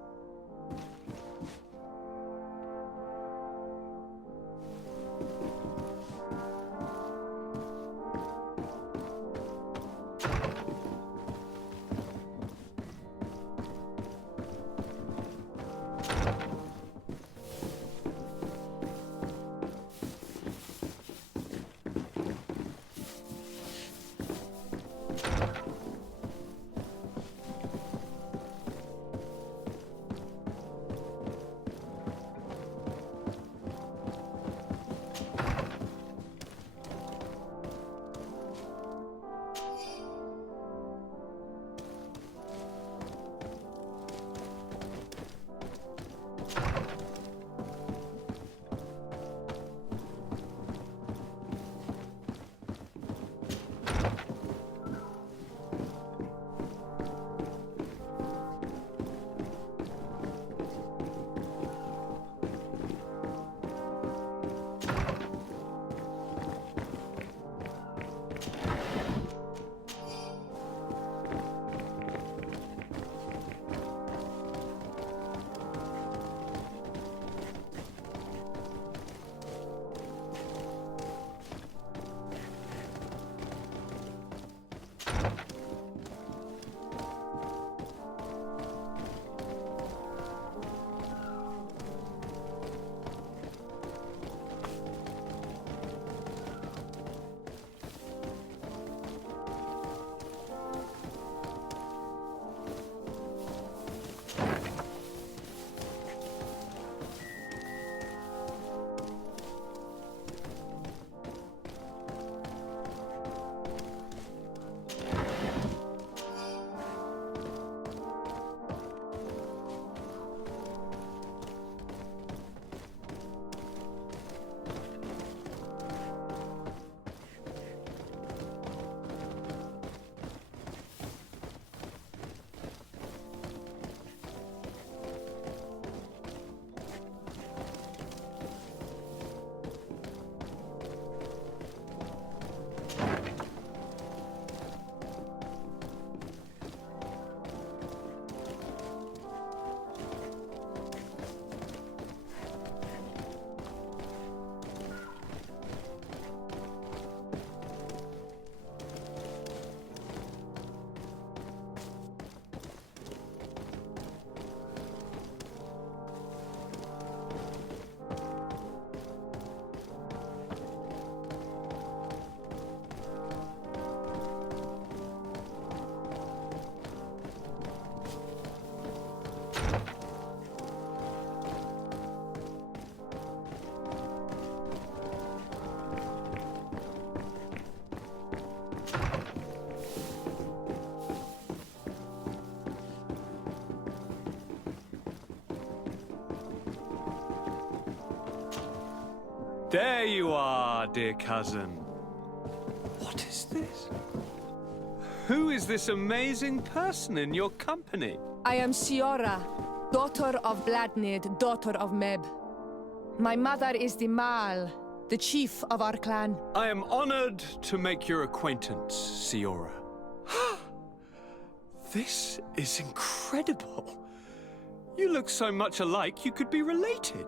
There you are, dear cousin. What is this? Who is this amazing person in your company? I am Siora, daughter of Bladnid, daughter of Meb. My mother is the Mal, the chief of our clan. I am honored to make your acquaintance, Siora. This is incredible. You look so much alike you could be related.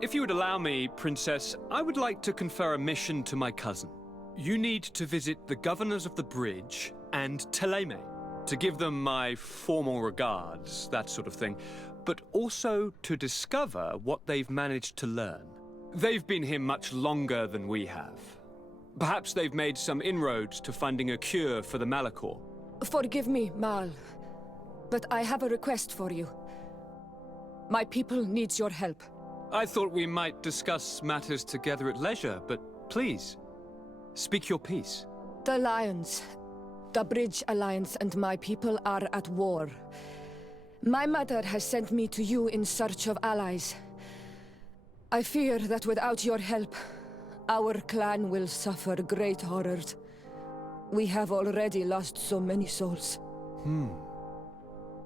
If you would allow me, Princess, I would like to confer a mission to my cousin. You need to visit the governors of the bridge and Teleme to give them my formal regards, that sort of thing, but also to discover what they've managed to learn. They've been here much longer than we have. Perhaps they've made some inroads to finding a cure for the Malachor. Forgive me, Mal, but I have a request for you. My people needs your help. I thought we might discuss matters together at leisure, but please, speak your piece. The Lions, the Bridge Alliance and my people are at war. My mother has sent me to you in search of allies. I fear that without your help, our clan will suffer great horrors. We have already lost so many souls.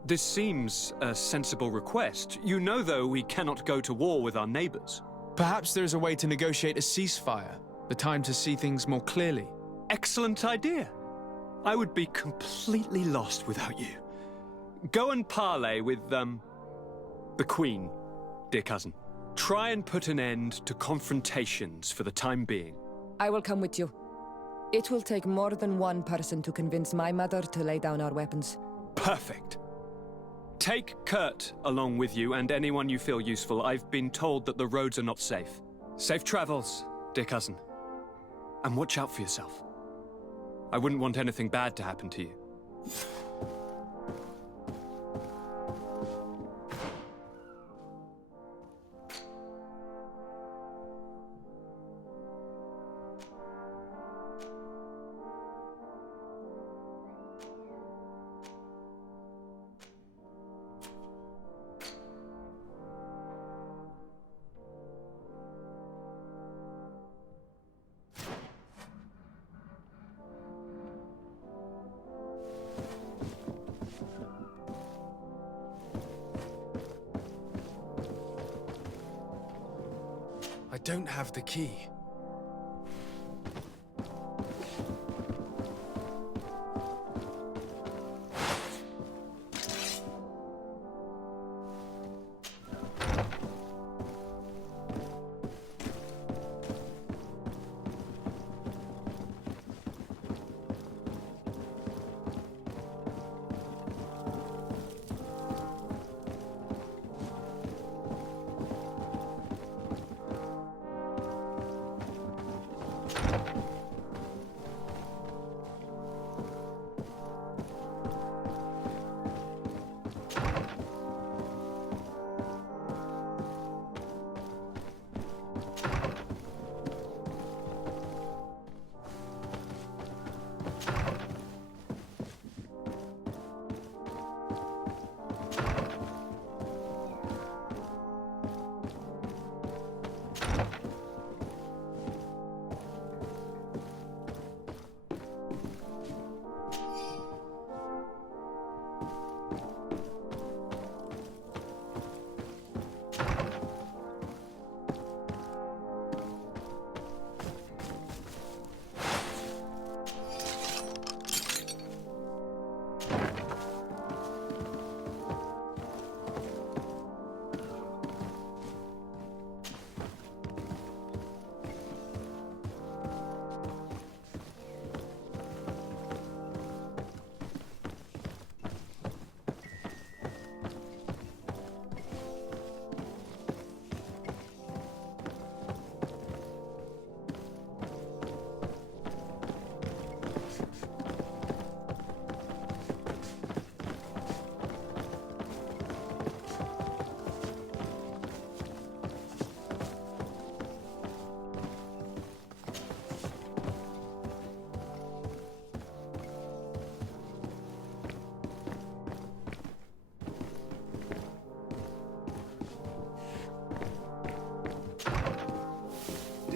This seems a sensible request. You know, though, we cannot go to war with our neighbors. Perhaps there is a way to negotiate a ceasefire, the time to see things more clearly. Excellent idea. I would be completely lost without you. Go and parley with, the Queen, dear cousin. Try and put an end to confrontations for the time being. I will come with you. It will take more than one person to convince my mother to lay down our weapons. Perfect. Take Kurt along with you and anyone you feel useful. I've been told that the roads are not safe. Safe travels, dear cousin. And watch out for yourself. I wouldn't want anything bad to happen to you. I don't have the key.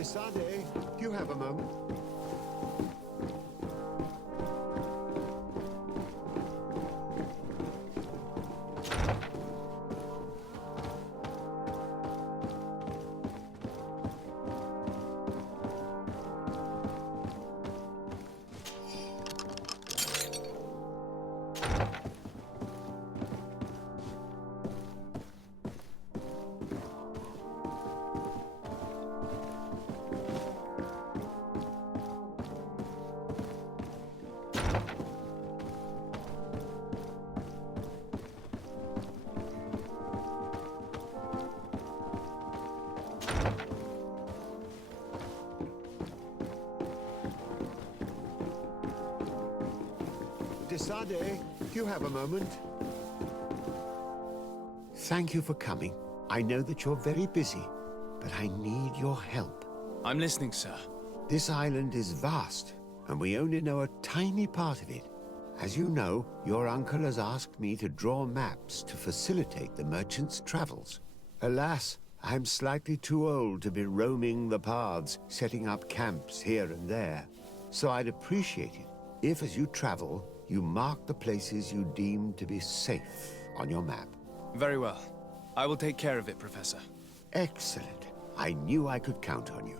Desade, do you have a moment? Desade, do you have a moment? Thank you for coming. I know that you're very busy, but I need your help. I'm listening, sir. This island is vast, and we only know a tiny part of it. As you know, your uncle has asked me to draw maps to facilitate the merchant's travels. Alas, I'm slightly too old to be roaming the paths, setting up camps here and there. So I'd appreciate it if, as you travel, you mark the places you deem to be safe on your map. Very well. I will take care of it, Professor. Excellent. I knew I could count on you.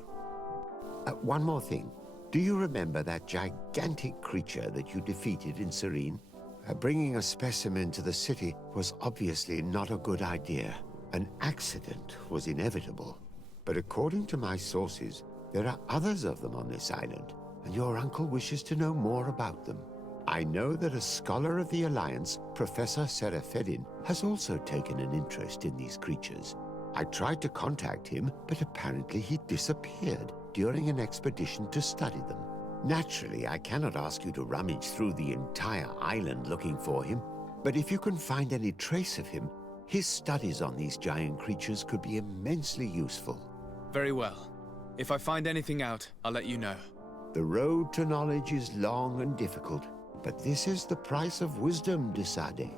One more thing. Do you remember that gigantic creature that you defeated in Serene? Bringing a specimen to the city was obviously not a good idea. An accident was inevitable. But according to my sources, there are others of them on this island, and your uncle wishes to know more about them. I know that a scholar of the Alliance, Professor Serene, has also taken an interest in these creatures. I tried to contact him, but apparently he disappeared during an expedition to study them. Naturally, I cannot ask you to rummage through the entire island looking for him, but if you can find any trace of him, his studies on these giant creatures could be immensely useful. Very well. If I find anything out, I'll let you know. The road to knowledge is long and difficult, but this is the price of wisdom, Desade.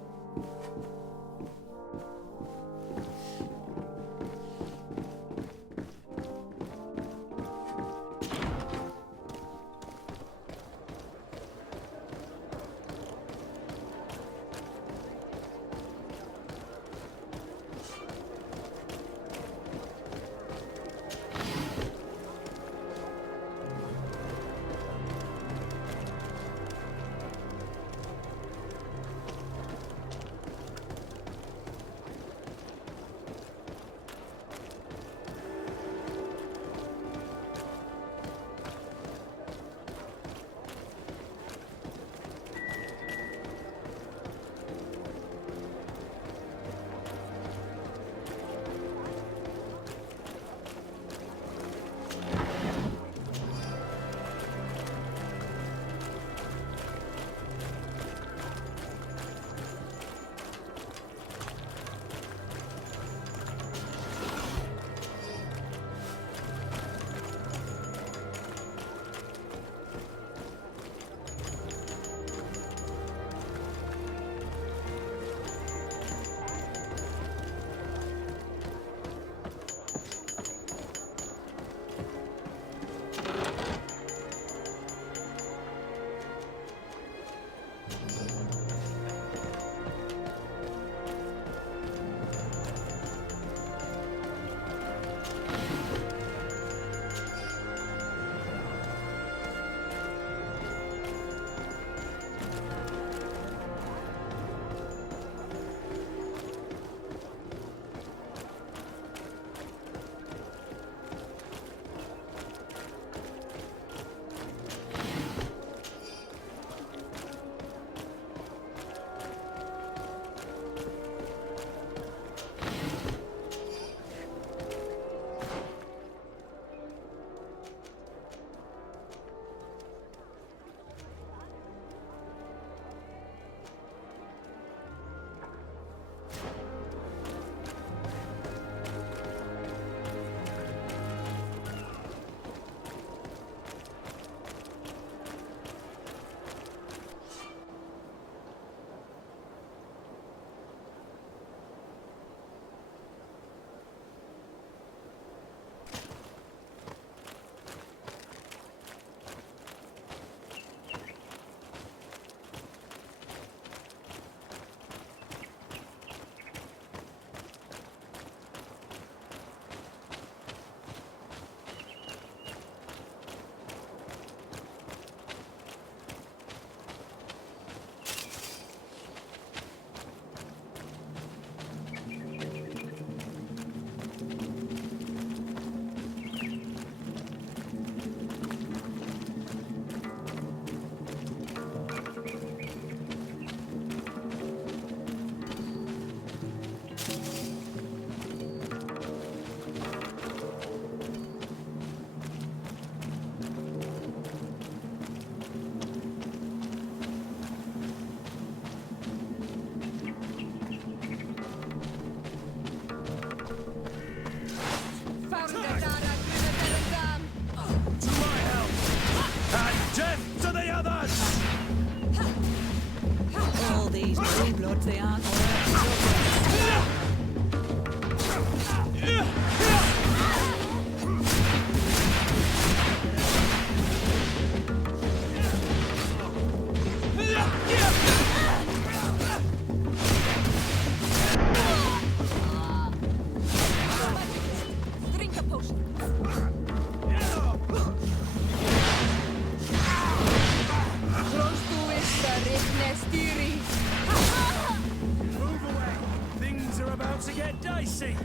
Things are about to get dicey.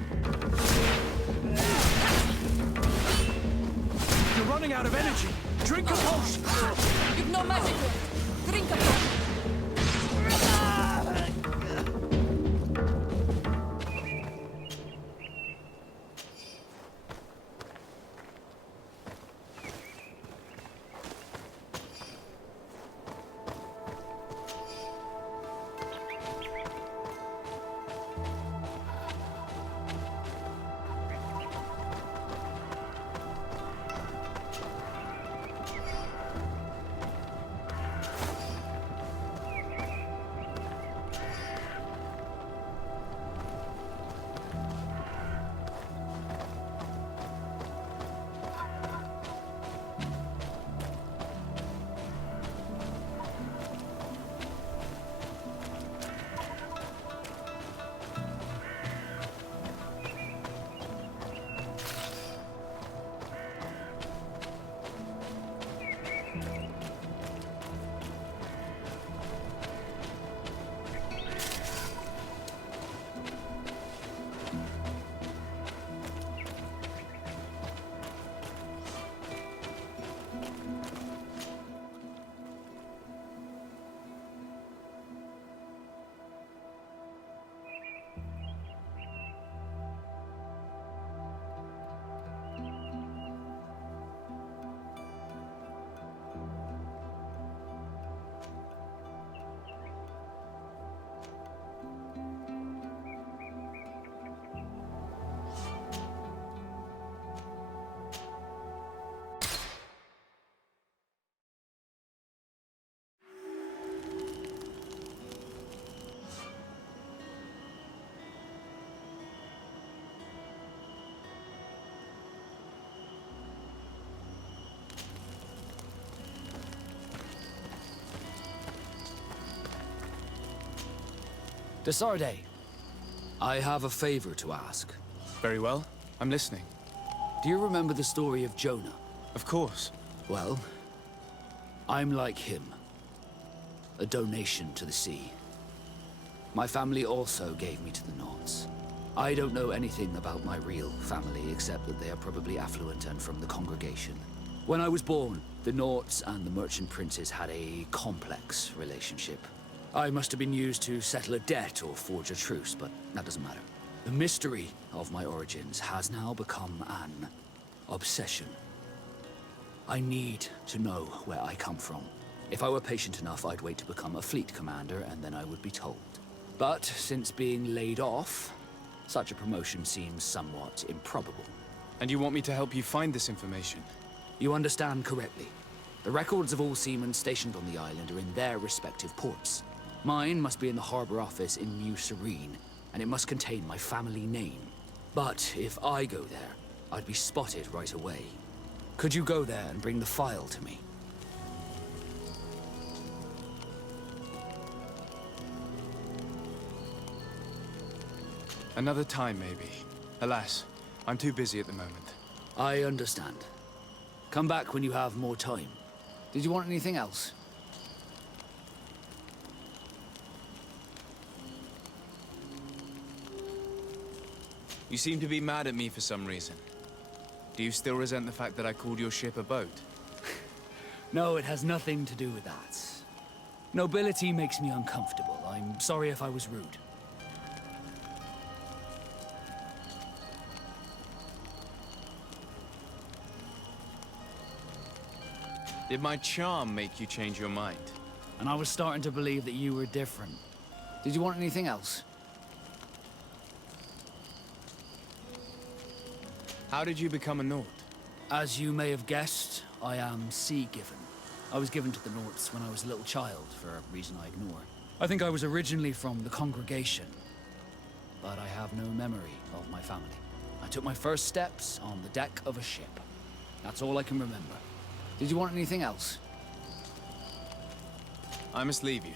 You're running out of energy. Drink a potion. You've no magic left. Drink a potion. Desarde, I have a favor to ask. Very well. I'm listening. Do you remember the story of Jonah? Of course. Well, I'm like him. A donation to the sea. My family also gave me to the Nords. I don't know anything about my real family, except that they are probably affluent and from the congregation. When I was born, the Nords and the merchant princes had a complex relationship. I must have been used to settle a debt or forge a truce, but that doesn't matter. The mystery of my origins has now become an obsession. I need to know where I come from. If I were patient enough, I'd wait to become a fleet commander, and then I would be told. But since being laid off, such a promotion seems somewhat improbable. And you want me to help you find this information? You understand correctly. The records of all seamen stationed on the island are in their respective ports. Mine must be in the harbor office in New Serene, and it must contain my family name. But if I go there, I'd be spotted right away. Could you go there and bring the file to me? Another time, maybe. Alas, I'm too busy at the moment. I understand. Come back when you have more time. Did you want anything else? You seem to be mad at me for some reason. Do you still resent the fact that I called your ship a boat? No, it has nothing to do with that. Nobility makes me uncomfortable. I'm sorry if I was rude. Did my charm make you change your mind? And I was starting to believe that you were different. Did you want anything else? How did you become a Nord? As you may have guessed, I am sea-given. I was given to the Nords when I was a little child, for a reason I ignore. I think I was originally from the congregation, but I have no memory of my family. I took my first steps on the deck of a ship. That's all I can remember. Did you want anything else? I must leave you.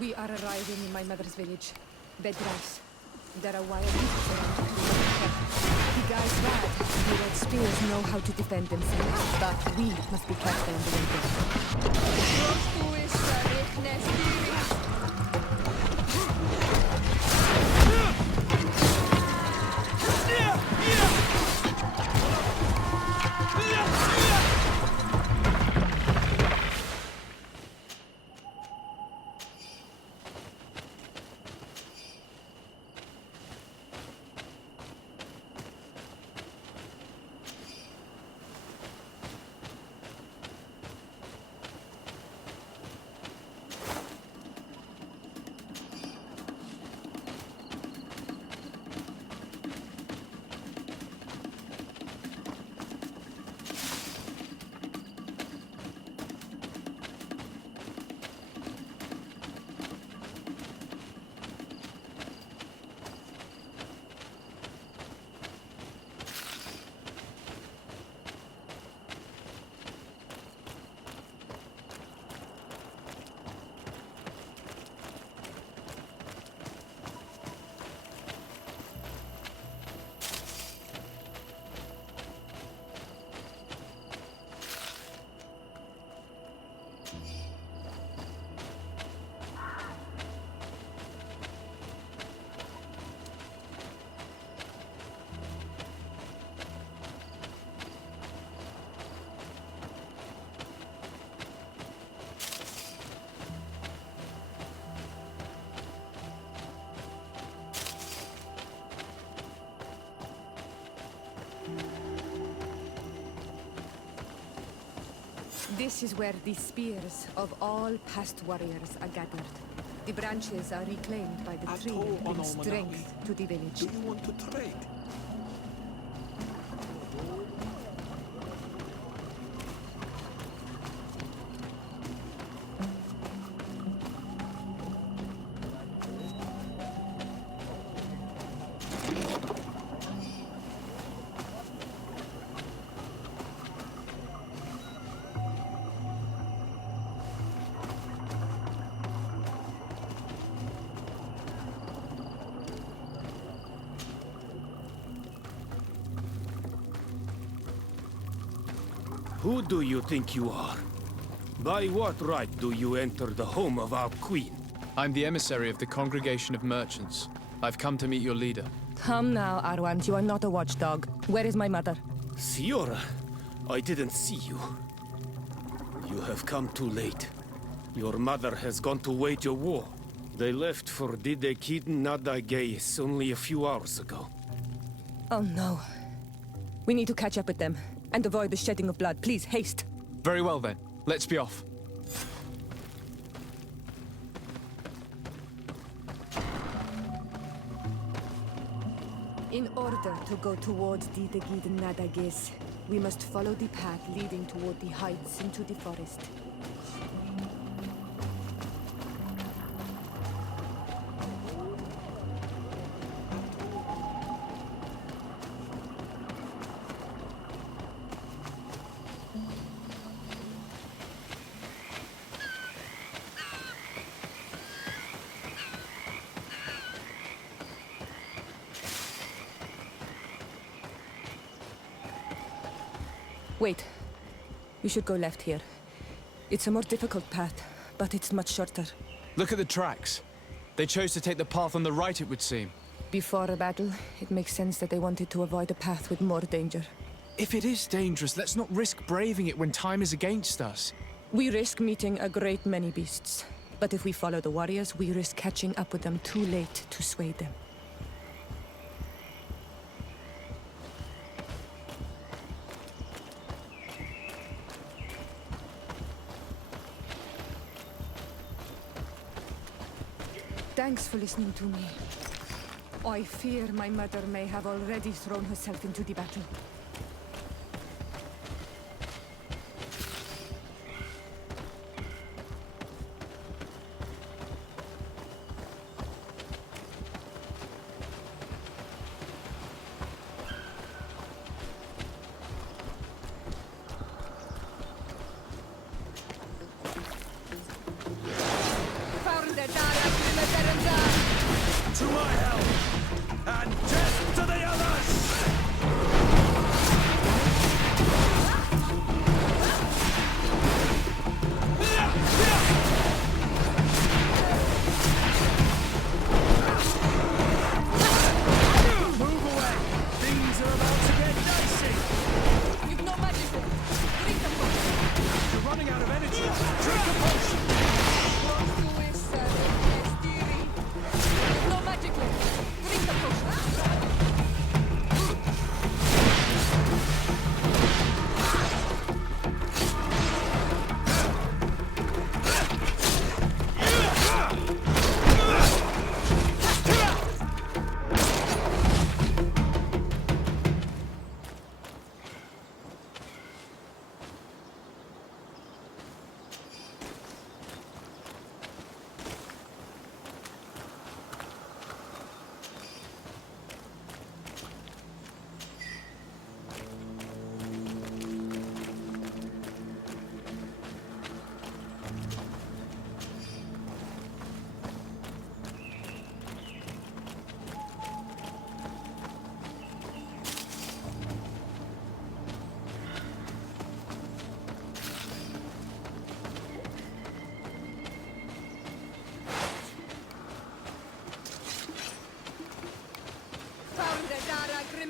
We are arriving in my mother's village, Vedhais. There are wild beasts around to the guys bad. The red spears know how to defend themselves, but we must be careful on the way This is where the spears of all past warriors are gathered. The branches are reclaimed by the tree, bring strength to the village. Do you want to trade? Who do you think you are? By what right do you enter the home of our queen? I'm the emissary of the Congregation of Merchants. I've come to meet your leader. Come now, Arwant, you are not a watchdog. Where is my mother? Siora, I didn't see you. You have come too late. Your mother has gone to wage a war. They left for E Kiden Nadaigies only a few hours ago. Oh no. We need to catch up with them. And avoid the shedding of blood. Please, haste. Very well then. Let's be off. In order to go towards E Kiden Nadaigies, we must follow the path leading toward the heights into the forest. Wait. We should go left here. It's a more difficult path, but it's much shorter. Look at the tracks. They chose to take the path on the right, it would seem. Before a battle, it makes sense that they wanted to avoid a path with more danger. If it is dangerous, let's not risk braving it when time is against us. We risk meeting a great many beasts. But if we follow the warriors, we risk catching up with them too late to sway them. Thanks for listening to me. I fear my mother may have already thrown herself into the battle. Found the dark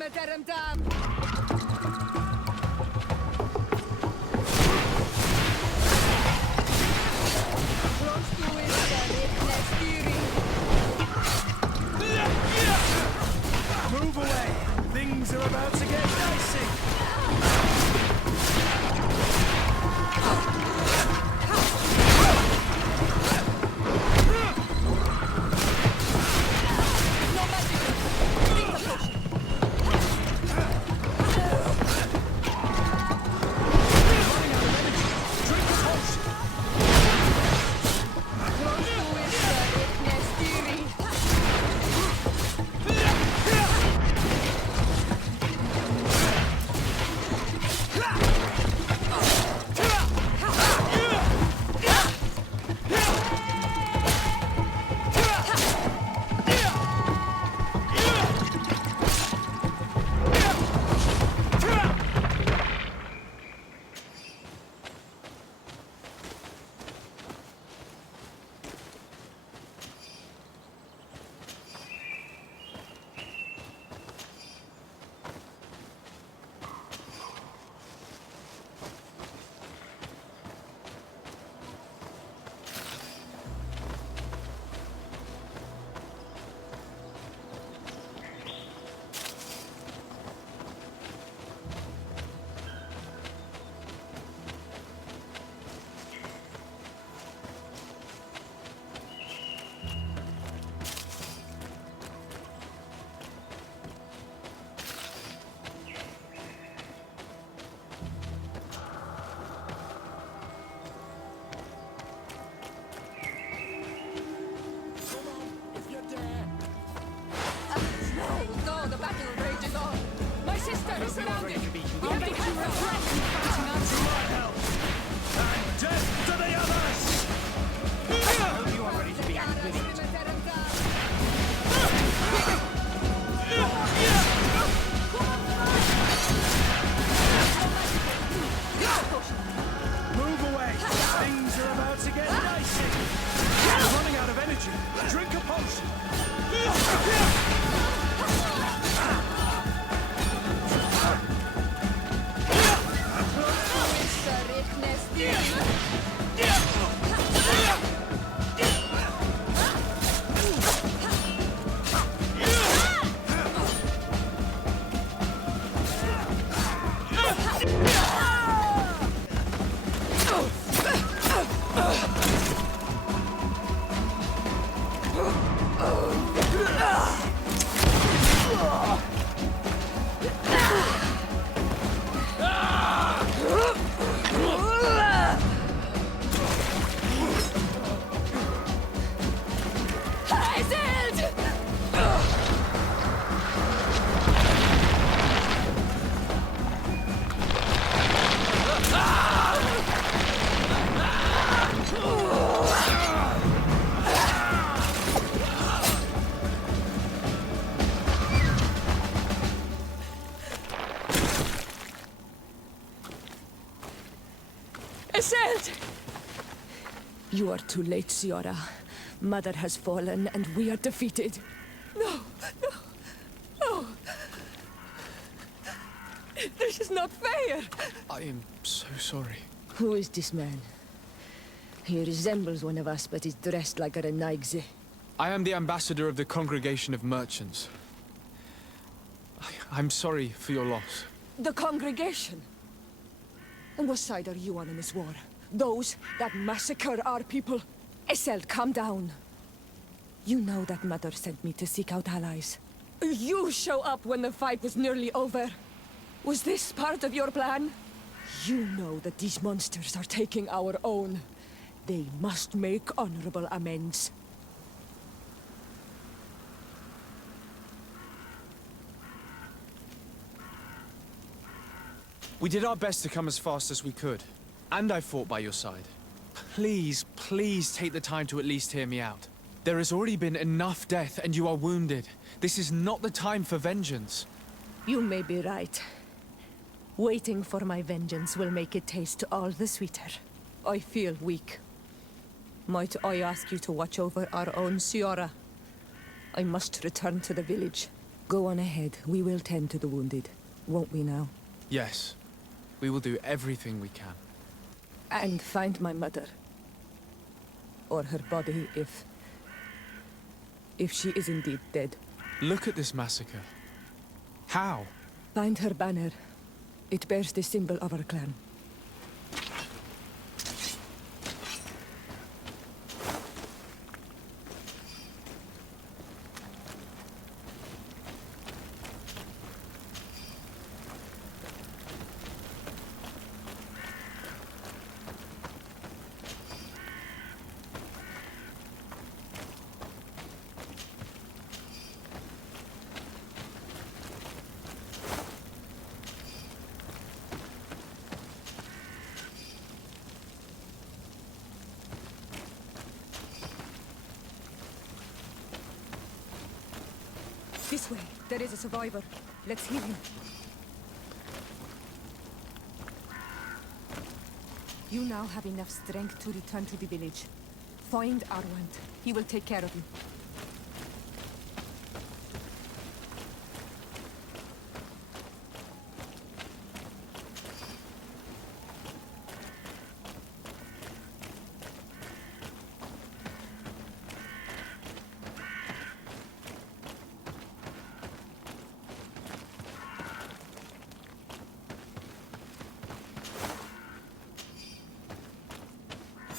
Move away! Things are about to get dicey! You are too late, Siora. Mother has fallen, and we are defeated. No, no, no. This is not fair. I am so sorry. Who is this man? He resembles one of us, but is dressed like a Nadaigie. I am the ambassador of the Congregation of Merchants. I'm sorry for your loss. The Congregation? And what side are you on in this war? Those that massacre our people? Eseld, calm down. You know that Mother sent me to seek out allies. You show up when the fight was nearly over. Was this part of your plan? You know that these monsters are taking our own. They must make honorable amends. We did our best to come as fast as we could. And I fought by your side. Please, please take the time to at least hear me out. There has already been enough death, and you are wounded. This is not the time for vengeance. You may be right. Waiting for my vengeance will make it taste all the sweeter. I feel weak. Might I ask you to watch over our own Siora? I must return to the village. Go on ahead. We will tend to the wounded, won't we now? Yes. We will do everything we can. And find my mother. Or her body, if she is indeed dead. Look at this massacre. How? Find her banner. It bears the symbol of our clan. This way. There is a survivor. Let's heal him. You now have enough strength to return to the village. Find Arwand. He will take care of you.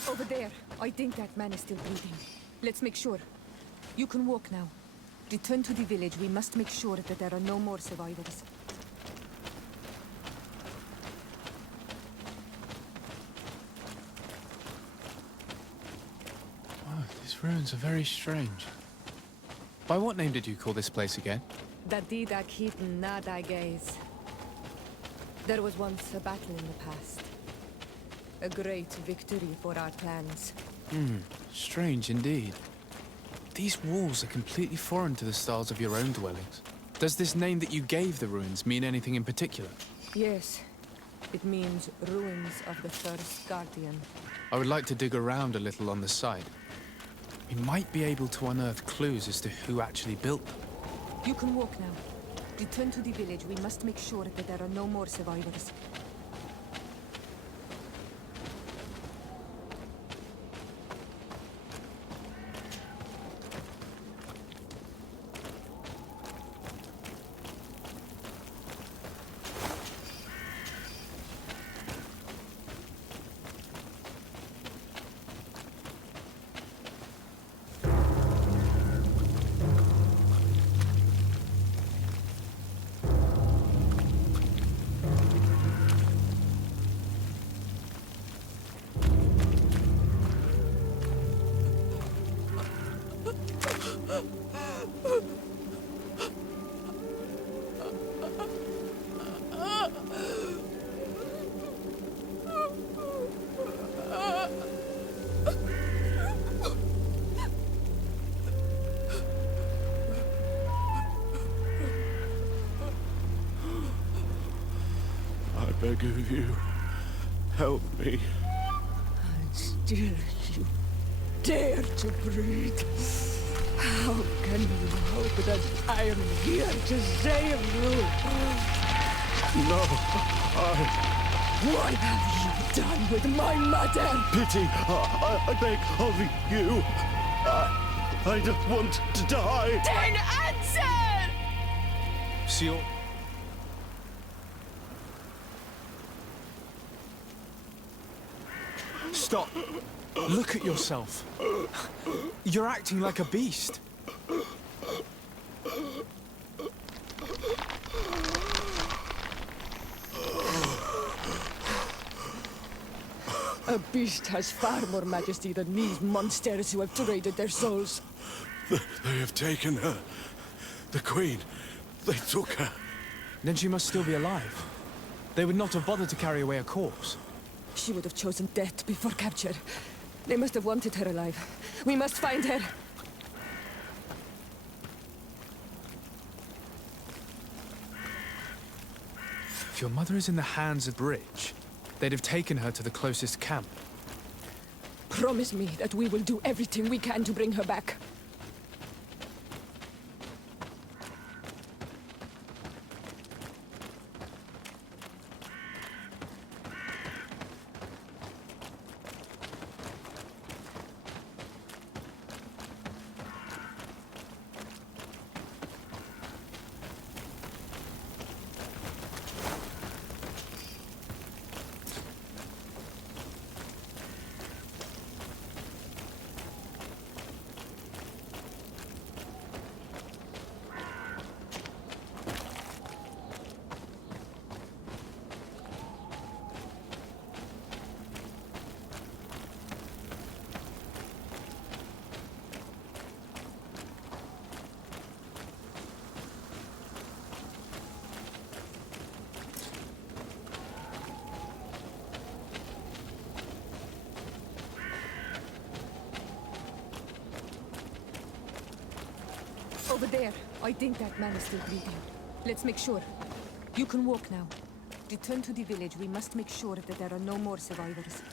Over there. I think that man is still breathing. Let's make sure. You can walk now. Return to the village. We must make sure that there are no more survivors. Oh, these ruins are very strange. By what name did you call this place again? E Kiden Nadaigies. There was once a battle in the past. A great victory for our clans. Strange indeed. These walls are completely foreign to the styles of your own dwellings. Does this name that you gave the ruins mean anything in particular? Yes. It means ruins of the first guardian. I would like to dig around a little on the site. We might be able to unearth clues as to who actually built them. You can walk now. Return to the village. We must make sure that there are no more survivors. I beg of you, help me. And still you dare to breathe. How can you hope that I am here to save you? No, What have you done with my mother? Pity, I beg of you. I don't want to die. Then answer! Seal. Stop. Look at yourself. You're acting like a beast. A beast has far more majesty than these monsters who have traded their souls. They have taken her. The Queen. They took her. Then she must still be alive. They would not have bothered to carry away a corpse. She would have chosen death before capture. They must have wanted her alive. We must find her. If your mother is in the hands of the bridge, they'd have taken her to the closest camp. Promise me that we will do everything we can to bring her back. Over there. I think that man is still breathing. Let's make sure. You can walk now. Return to the village. We must make sure that there are no more survivors.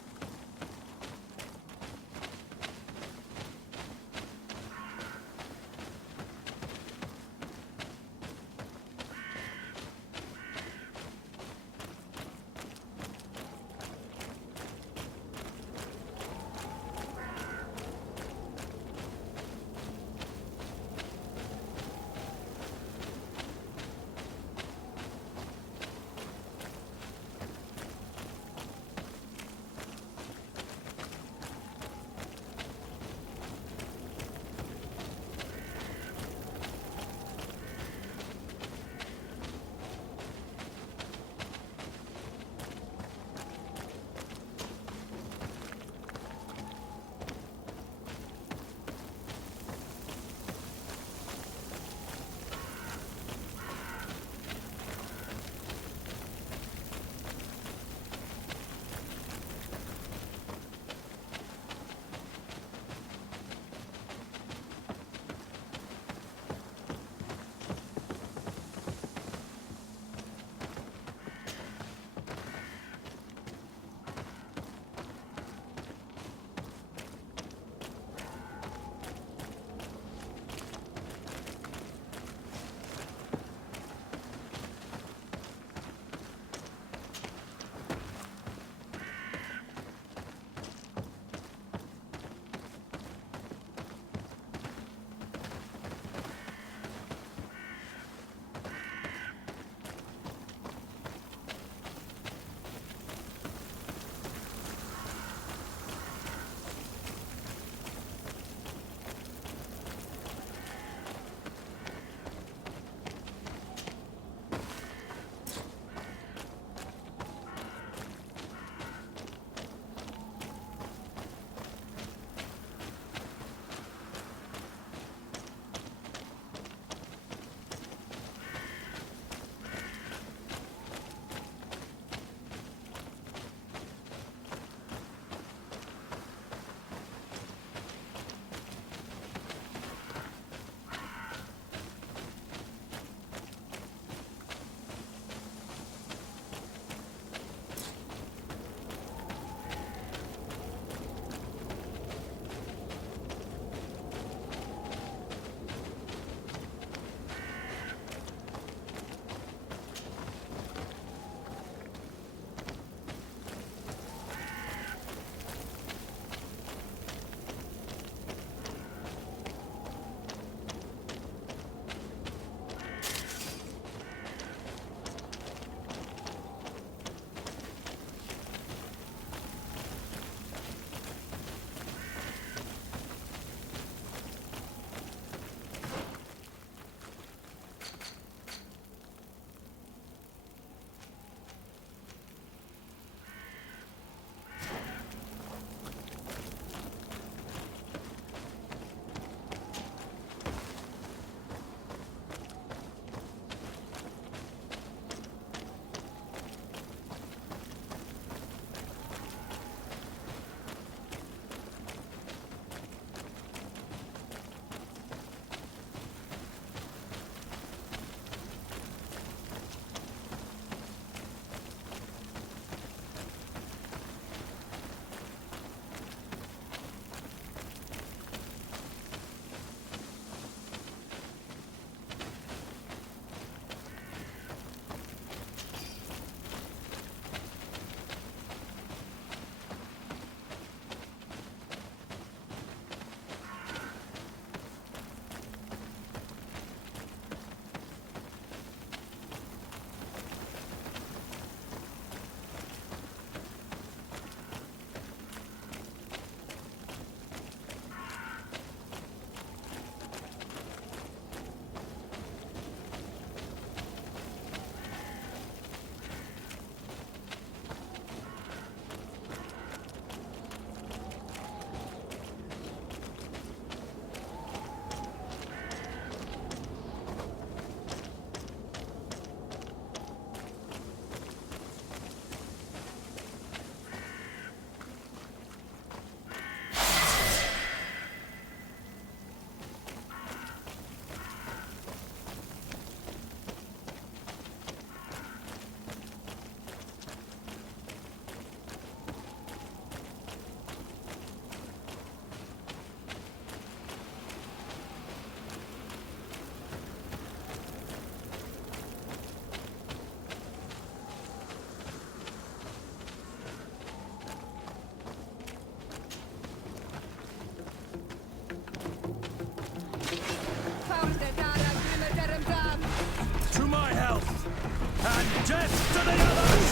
death to the others!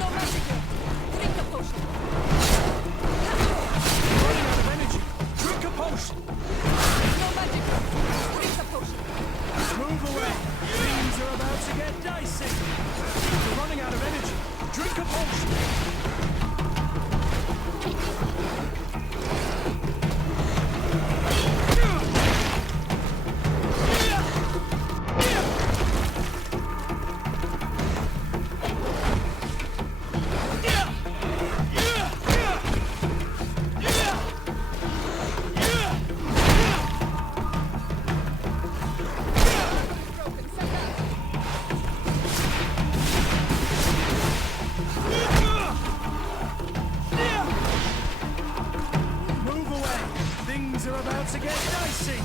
No magic here. Drink a potion. Running out of energy. Drink a potion. No magic here. Drink a potion. Move away. Things are about to get dicey. You're running out of energy. Drink a potion. Move away. Things are about to get dicey.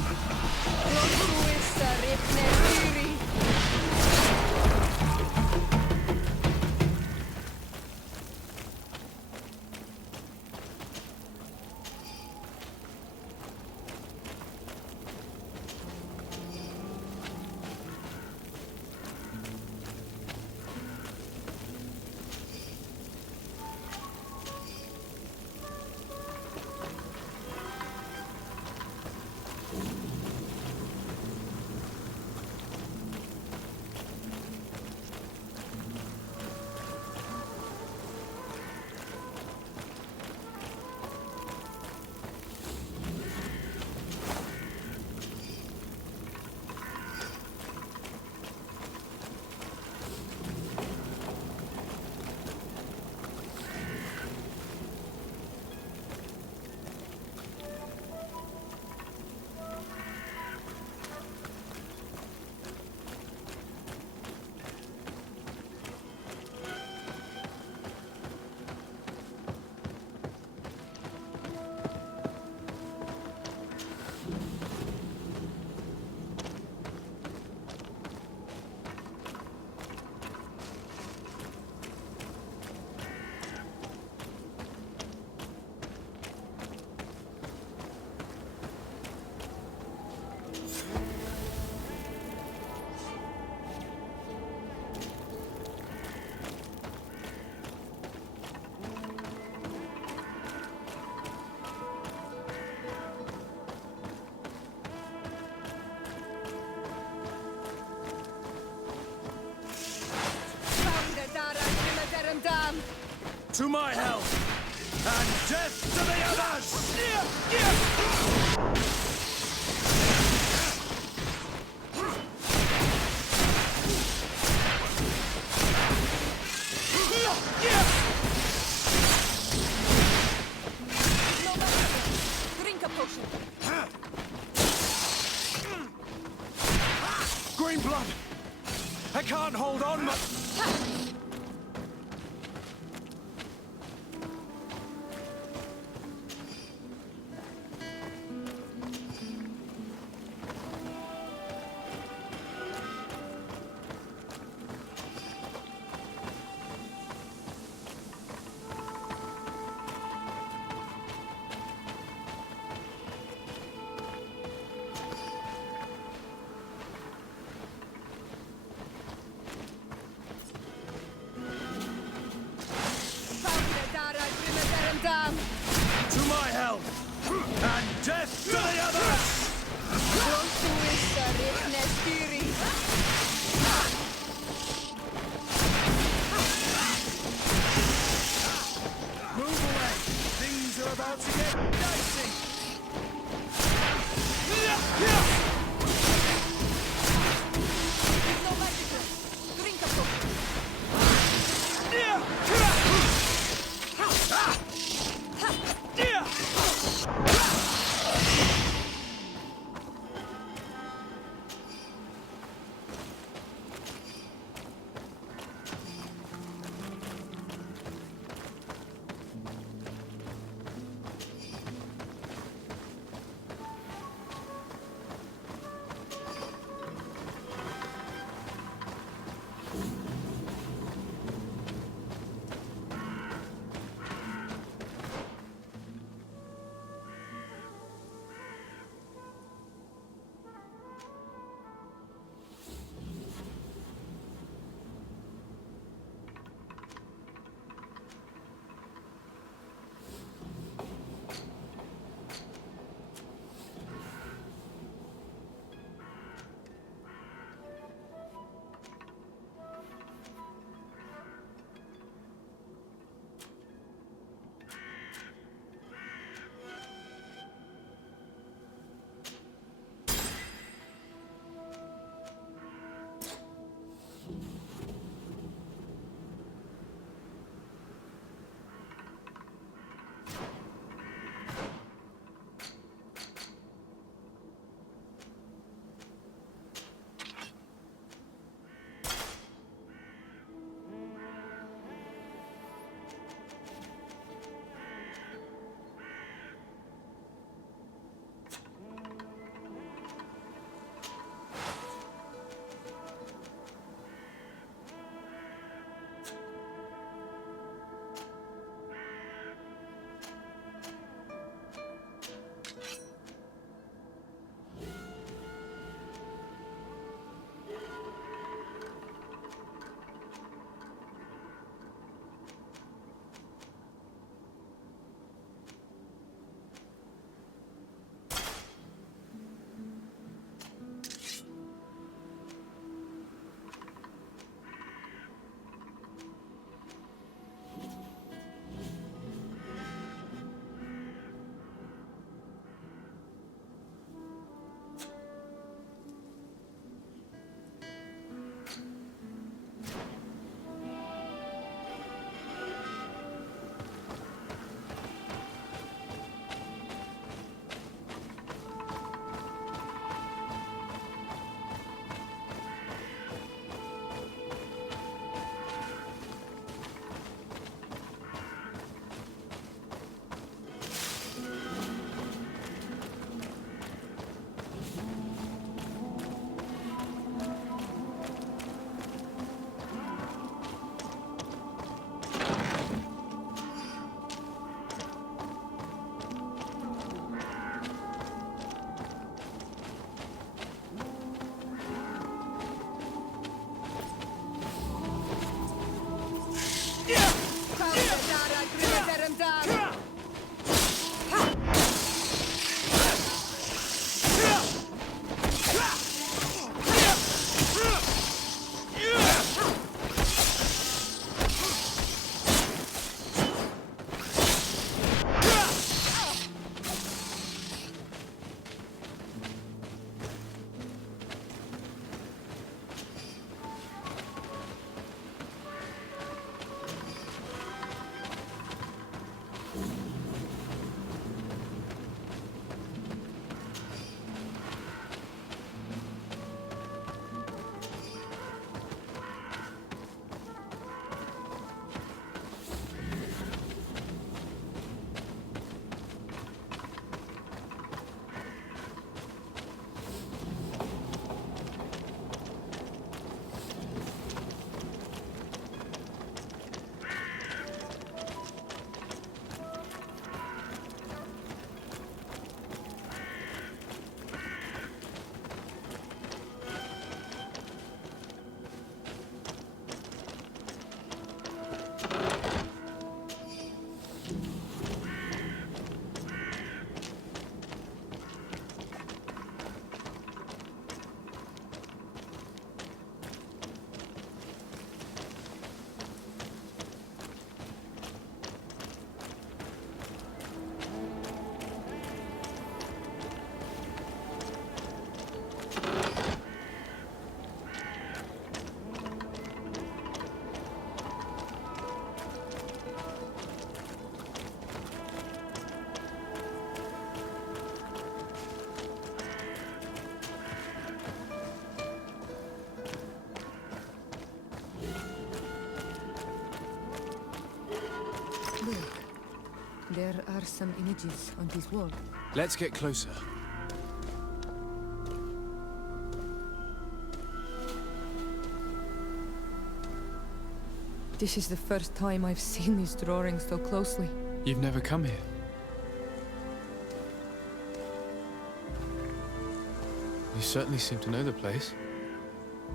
To my health, and death to the others! No magic. Drink a potion. Green blood! I can't hold on, but... To my health, and death to the others! Move away! Things are about to get dicey! No magic. Drink a potion. There are some images on this wall. Let's get closer. This is the first time I've seen these drawings so closely. You've never come here? You certainly seem to know the place.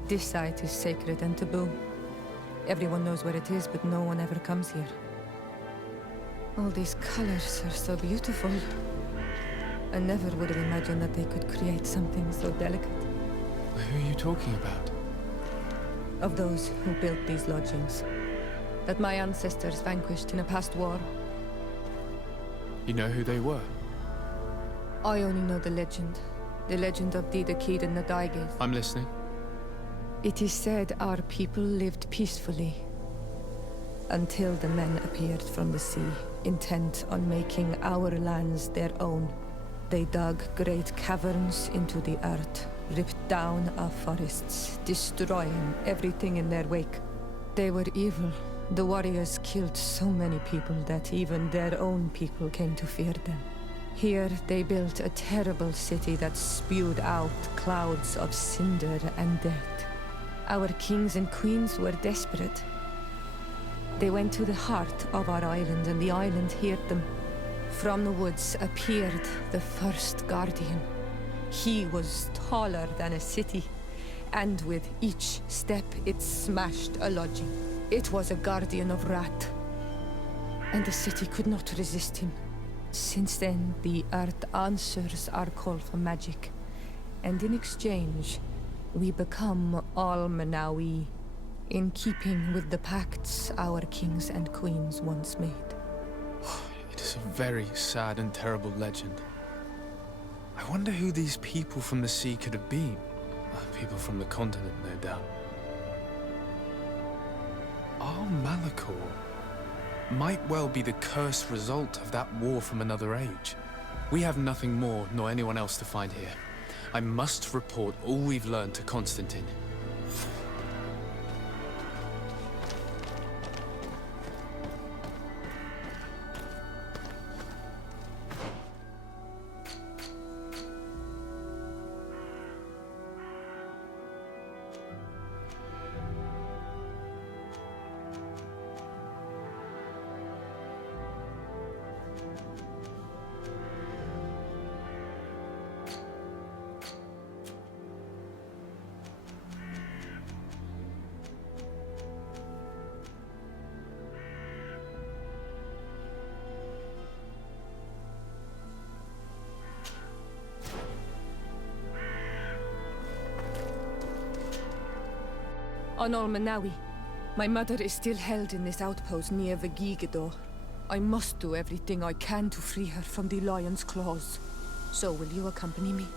This site is sacred and taboo. Everyone knows where it is, but no one ever comes here. All these colors are so beautiful. I never would have imagined that they could create something so delicate. Who are you talking about? Of those who built these lodgings. That my ancestors vanquished in a past war. You know who they were? I only know the legend. The legend of E Kiden Nadaigies. I'm listening. It is said our people lived peacefully until the men appeared from the sea, intent on making our lands their own. They dug great caverns into the earth, ripped down our forests, destroying everything in their wake. They were evil. The warriors killed so many people that even their own people came to fear them. Here they built a terrible city that spewed out clouds of cinder and death. Our kings and queens were desperate. They went to the heart of our island, and the island heard them. From the woods appeared the first guardian. He was taller than a city, and with each step it smashed a lodging. It was a guardian of Rat, and the city could not resist him. Since then, the earth answers our call for magic, and in exchange, we become all Manawi, in keeping with the pacts our kings and queens once made. It is a very sad and terrible legend. I wonder who these people from the sea could have been. People from the continent, no doubt. Our Malachor might well be the cursed result of that war from another age. We have nothing more, nor anyone else to find here. I must report all we've learned to Constantin. On Manawi, my mother is still held in this outpost near Vedhais. I must do everything I can to free her from the lion's claws. So will you accompany me?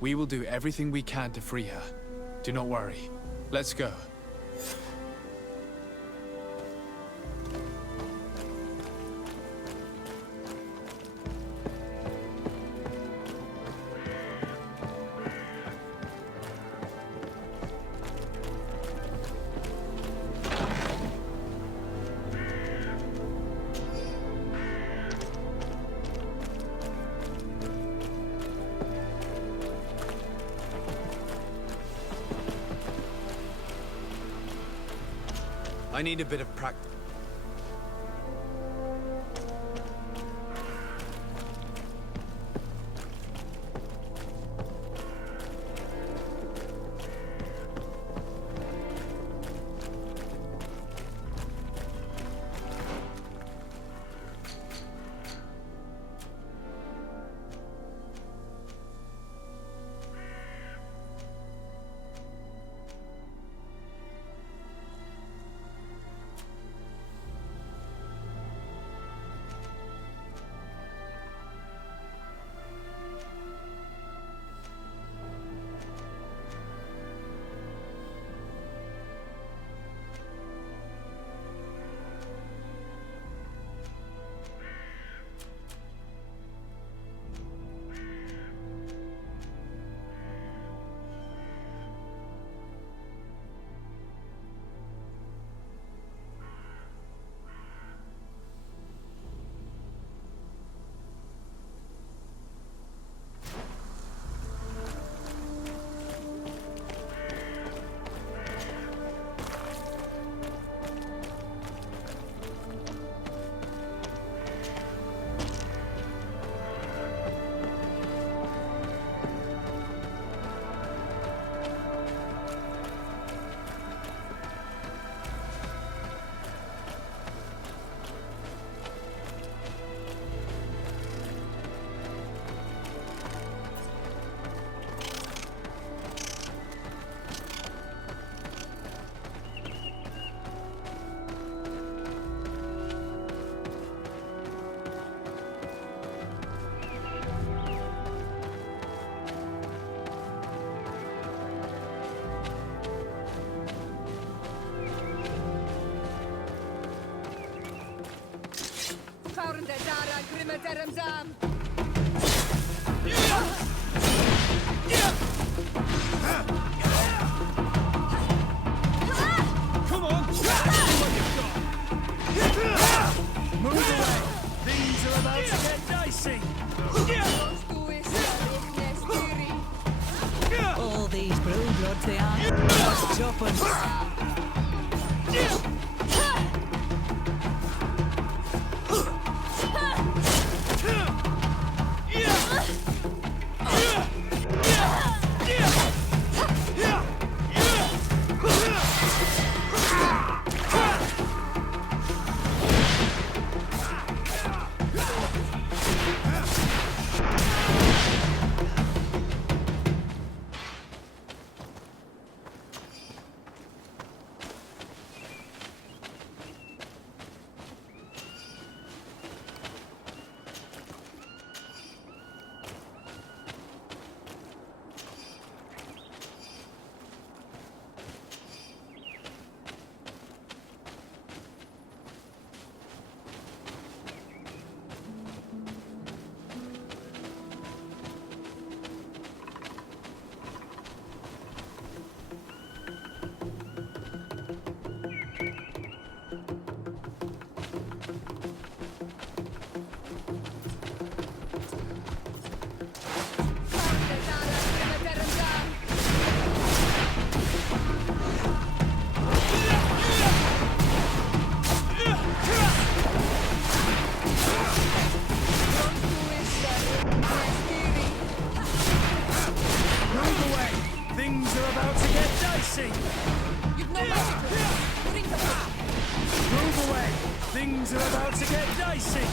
We will do everything we can to free her. Do not worry. Let's go. I need a bit of practice. Come on! Move away! Things are about to get dicey! All these blue bloods they are. Just chopping. Things are about to get dicey!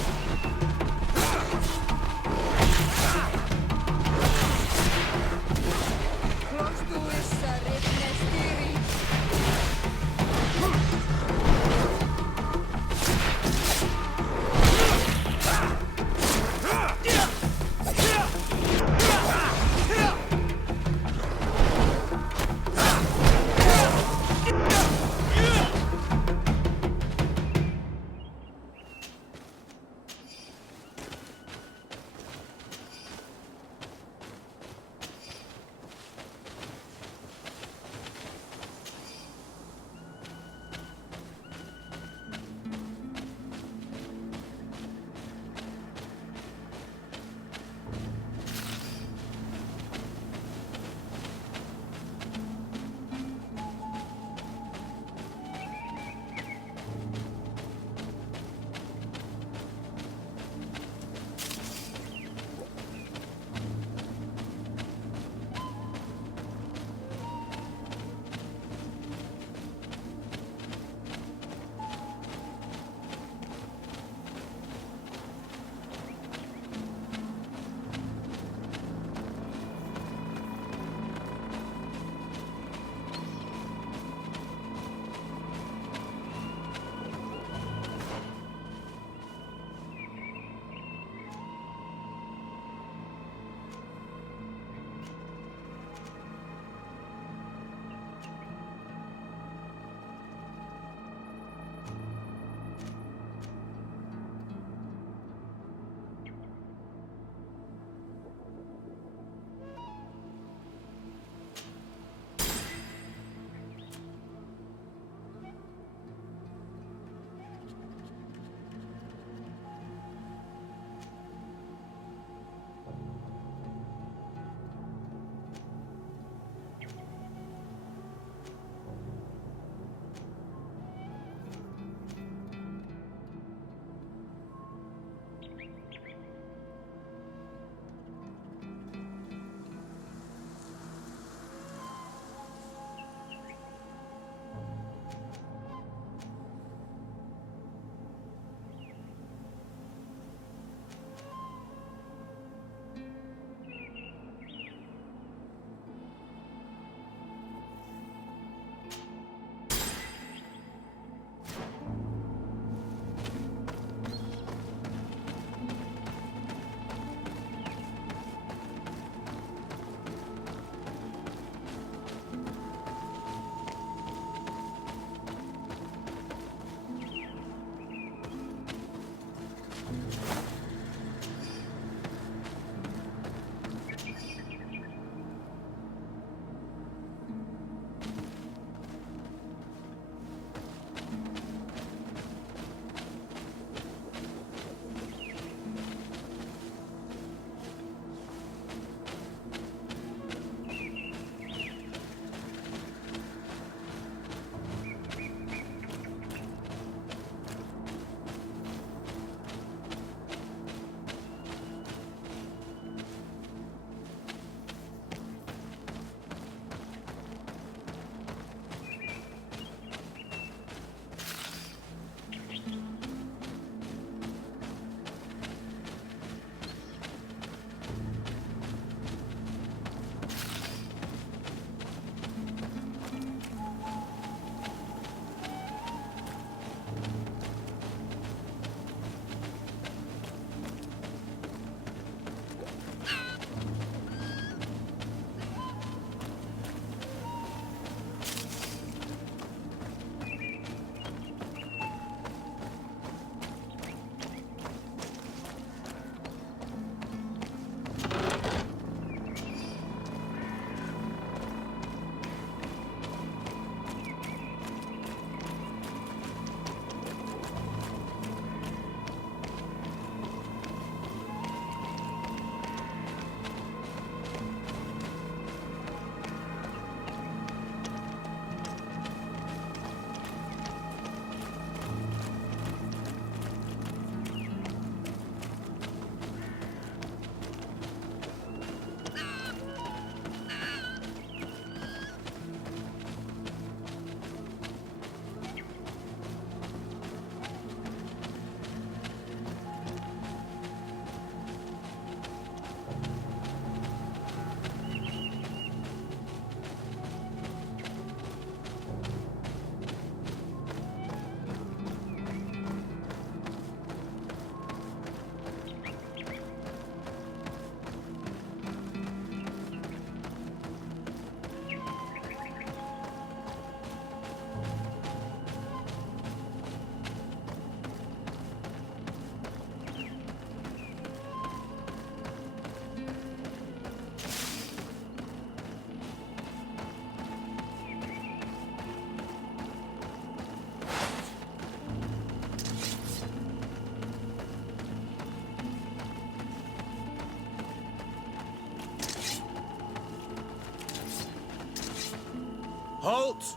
Halt!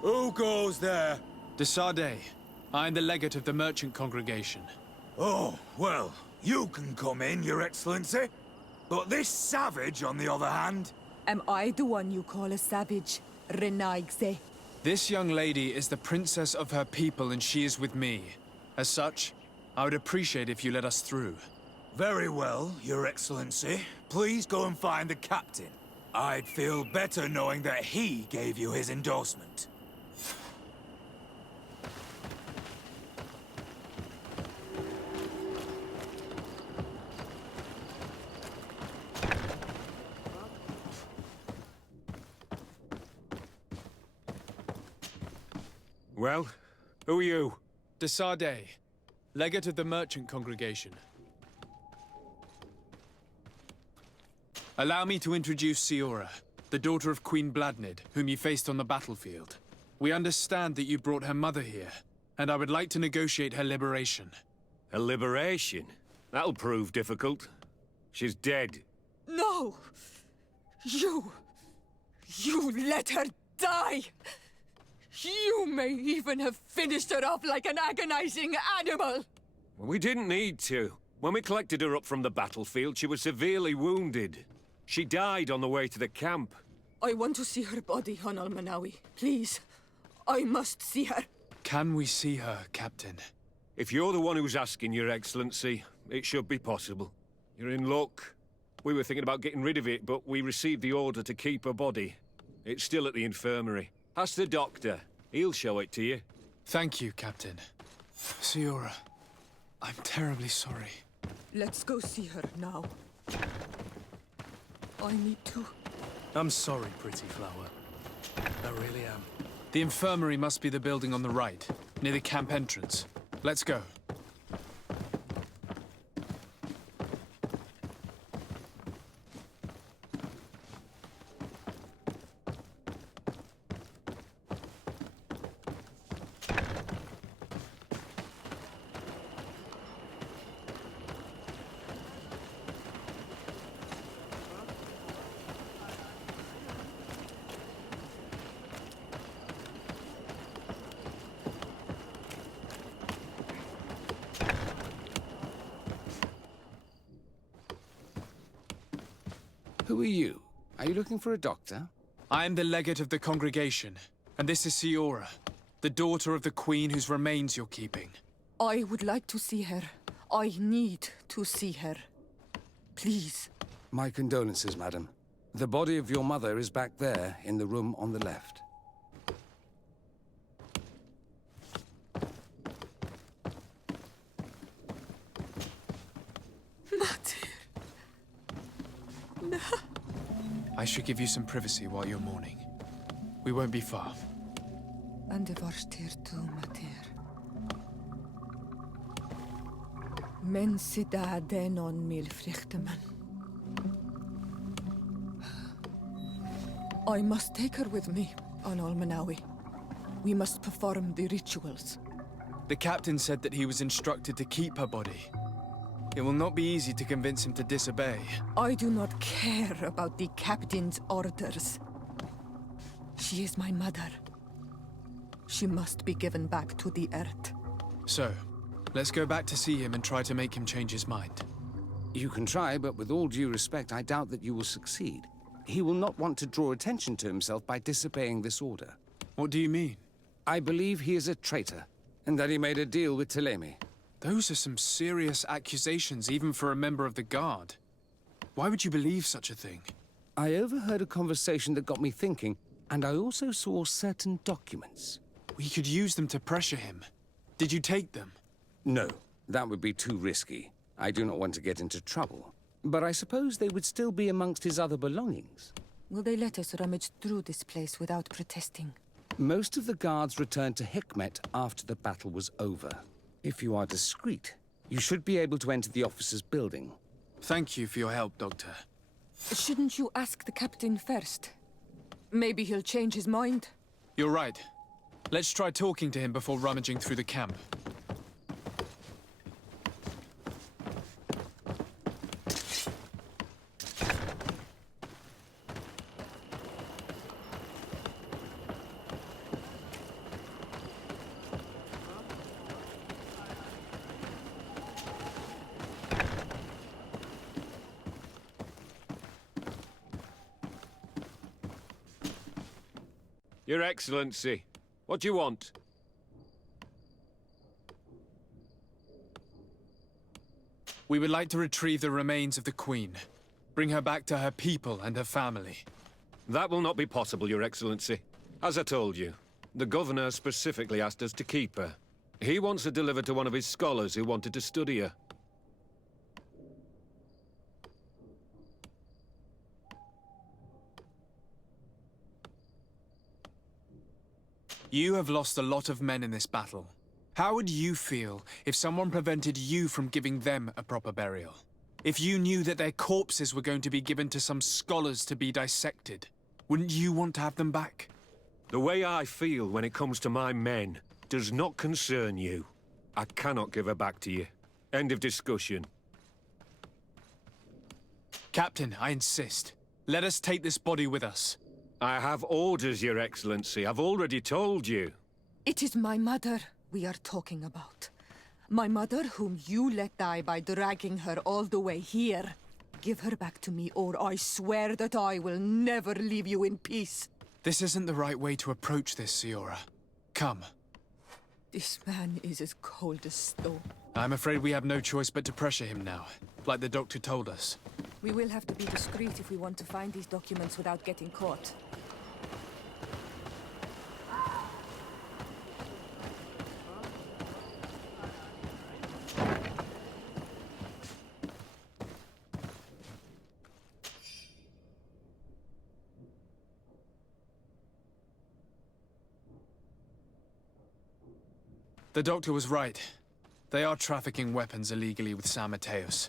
Who goes there? De Sardet. I am the legate of the merchant congregation. Oh, well, you can come in, Your Excellency. But this savage, on the other hand... Am I the one you call a savage, Renaigs? This young lady is the princess of her people and she is with me. As such, I would appreciate if you let us through. Very well, Your Excellency. Please go and find the captain. I'd feel better knowing that he gave you his endorsement. Well, who are you? De Sardet, legate of the merchant congregation. Allow me to introduce Siora, the daughter of Queen Bladnid, whom you faced on the battlefield. We understand that you brought her mother here, and I would like to negotiate her liberation. Her liberation? That'll prove difficult. She's dead. No! You let her die! You may even have finished her off like an agonizing animal! We didn't need to. When we collected her up from the battlefield, she was severely wounded. She died on the way to the camp. I want to see her body, on Almanawi. Please. I must see her. Can we see her, Captain? If you're the one who's asking, Your Excellency, it should be possible. You're in luck. We were thinking about getting rid of it, but we received the order to keep her body. It's still at the infirmary. Ask the doctor. He'll show it to you. Thank you, Captain. Siora, I'm terribly sorry. Let's go see her now. I need to. I'm sorry, pretty flower. I really am. The infirmary must be the building on the right, near the camp entrance. Let's go. Who are you? Are you looking for a doctor? I am the legate of the congregation, and this is Siora, the daughter of the queen whose remains you're keeping. I would like to see her. I need to see her. Please. My condolences, madam. The body of your mother is back there, in the room on the left. I should give you some privacy while you're mourning. We won't be far. And de varstir tu mater. Men sida denon mil frichteman. I must take her with me on Almanawi. We must perform the rituals. The captain said that he was instructed to keep her body. It will not be easy to convince him to disobey. I do not care about the captain's orders. She is my mother. She must be given back to the earth. So, let's go back to see him and try to make him change his mind. You can try, but with all due respect, I doubt that you will succeed. He will not want to draw attention to himself by disobeying this order. What do you mean? I believe he is a traitor, and that he made a deal with Thélème. Those are some serious accusations, even for a member of the Guard. Why would you believe such a thing? I overheard a conversation that got me thinking, and I also saw certain documents. We could use them to pressure him. Did you take them? No, that would be too risky. I do not want to get into trouble. But I suppose they would still be amongst his other belongings. Will they let us rummage through this place without protesting? Most of the guards returned to Hikmet after the battle was over. If you are discreet, you should be able to enter the officer's building. Thank you for your help, Doctor. Shouldn't you ask the captain first? Maybe he'll change his mind. You're right. Let's try talking to him before rummaging through the camp. Your Excellency, what do you want? We would like to retrieve the remains of the Queen. Bring her back to her people and her family. That will not be possible, Your Excellency. As I told you, the Governor specifically asked us to keep her. He wants her delivered to one of his scholars who wanted to study her. You have lost a lot of men in this battle. How would you feel if someone prevented you from giving them a proper burial? If you knew that their corpses were going to be given to some scholars to be dissected, wouldn't you want to have them back? The way I feel when it comes to my men does not concern you. I cannot give her back to you. End of discussion. Captain, I insist. Let us take this body with us. I have orders, Your Excellency. I've already told you. It is my mother we are talking about. My mother whom you let die by dragging her all the way here. Give her back to me, or I swear that I will never leave you in peace. This isn't the right way to approach this, Siora. Come. This man is as cold as stone. I'm afraid we have no choice but to pressure him now, like the doctor told us. We will have to be discreet if we want to find these documents without getting caught. The doctor was right. They are trafficking weapons illegally with San Mateos.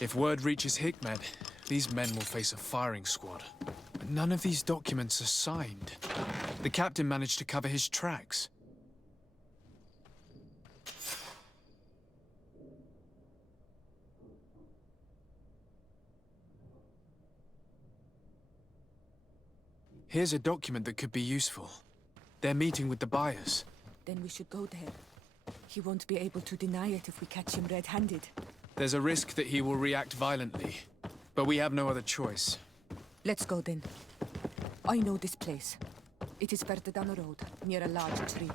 If word reaches Hikmet, these men will face a firing squad. But none of these documents are signed. The captain managed to cover his tracks. Here's a document that could be useful. They're meeting with the buyers. Then we should go there. He won't be able to deny it if we catch him red-handed. There's a risk that he will react violently, but we have no other choice. Let's go then. I know this place. It is further down the road, near a large tree.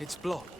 It's blocked.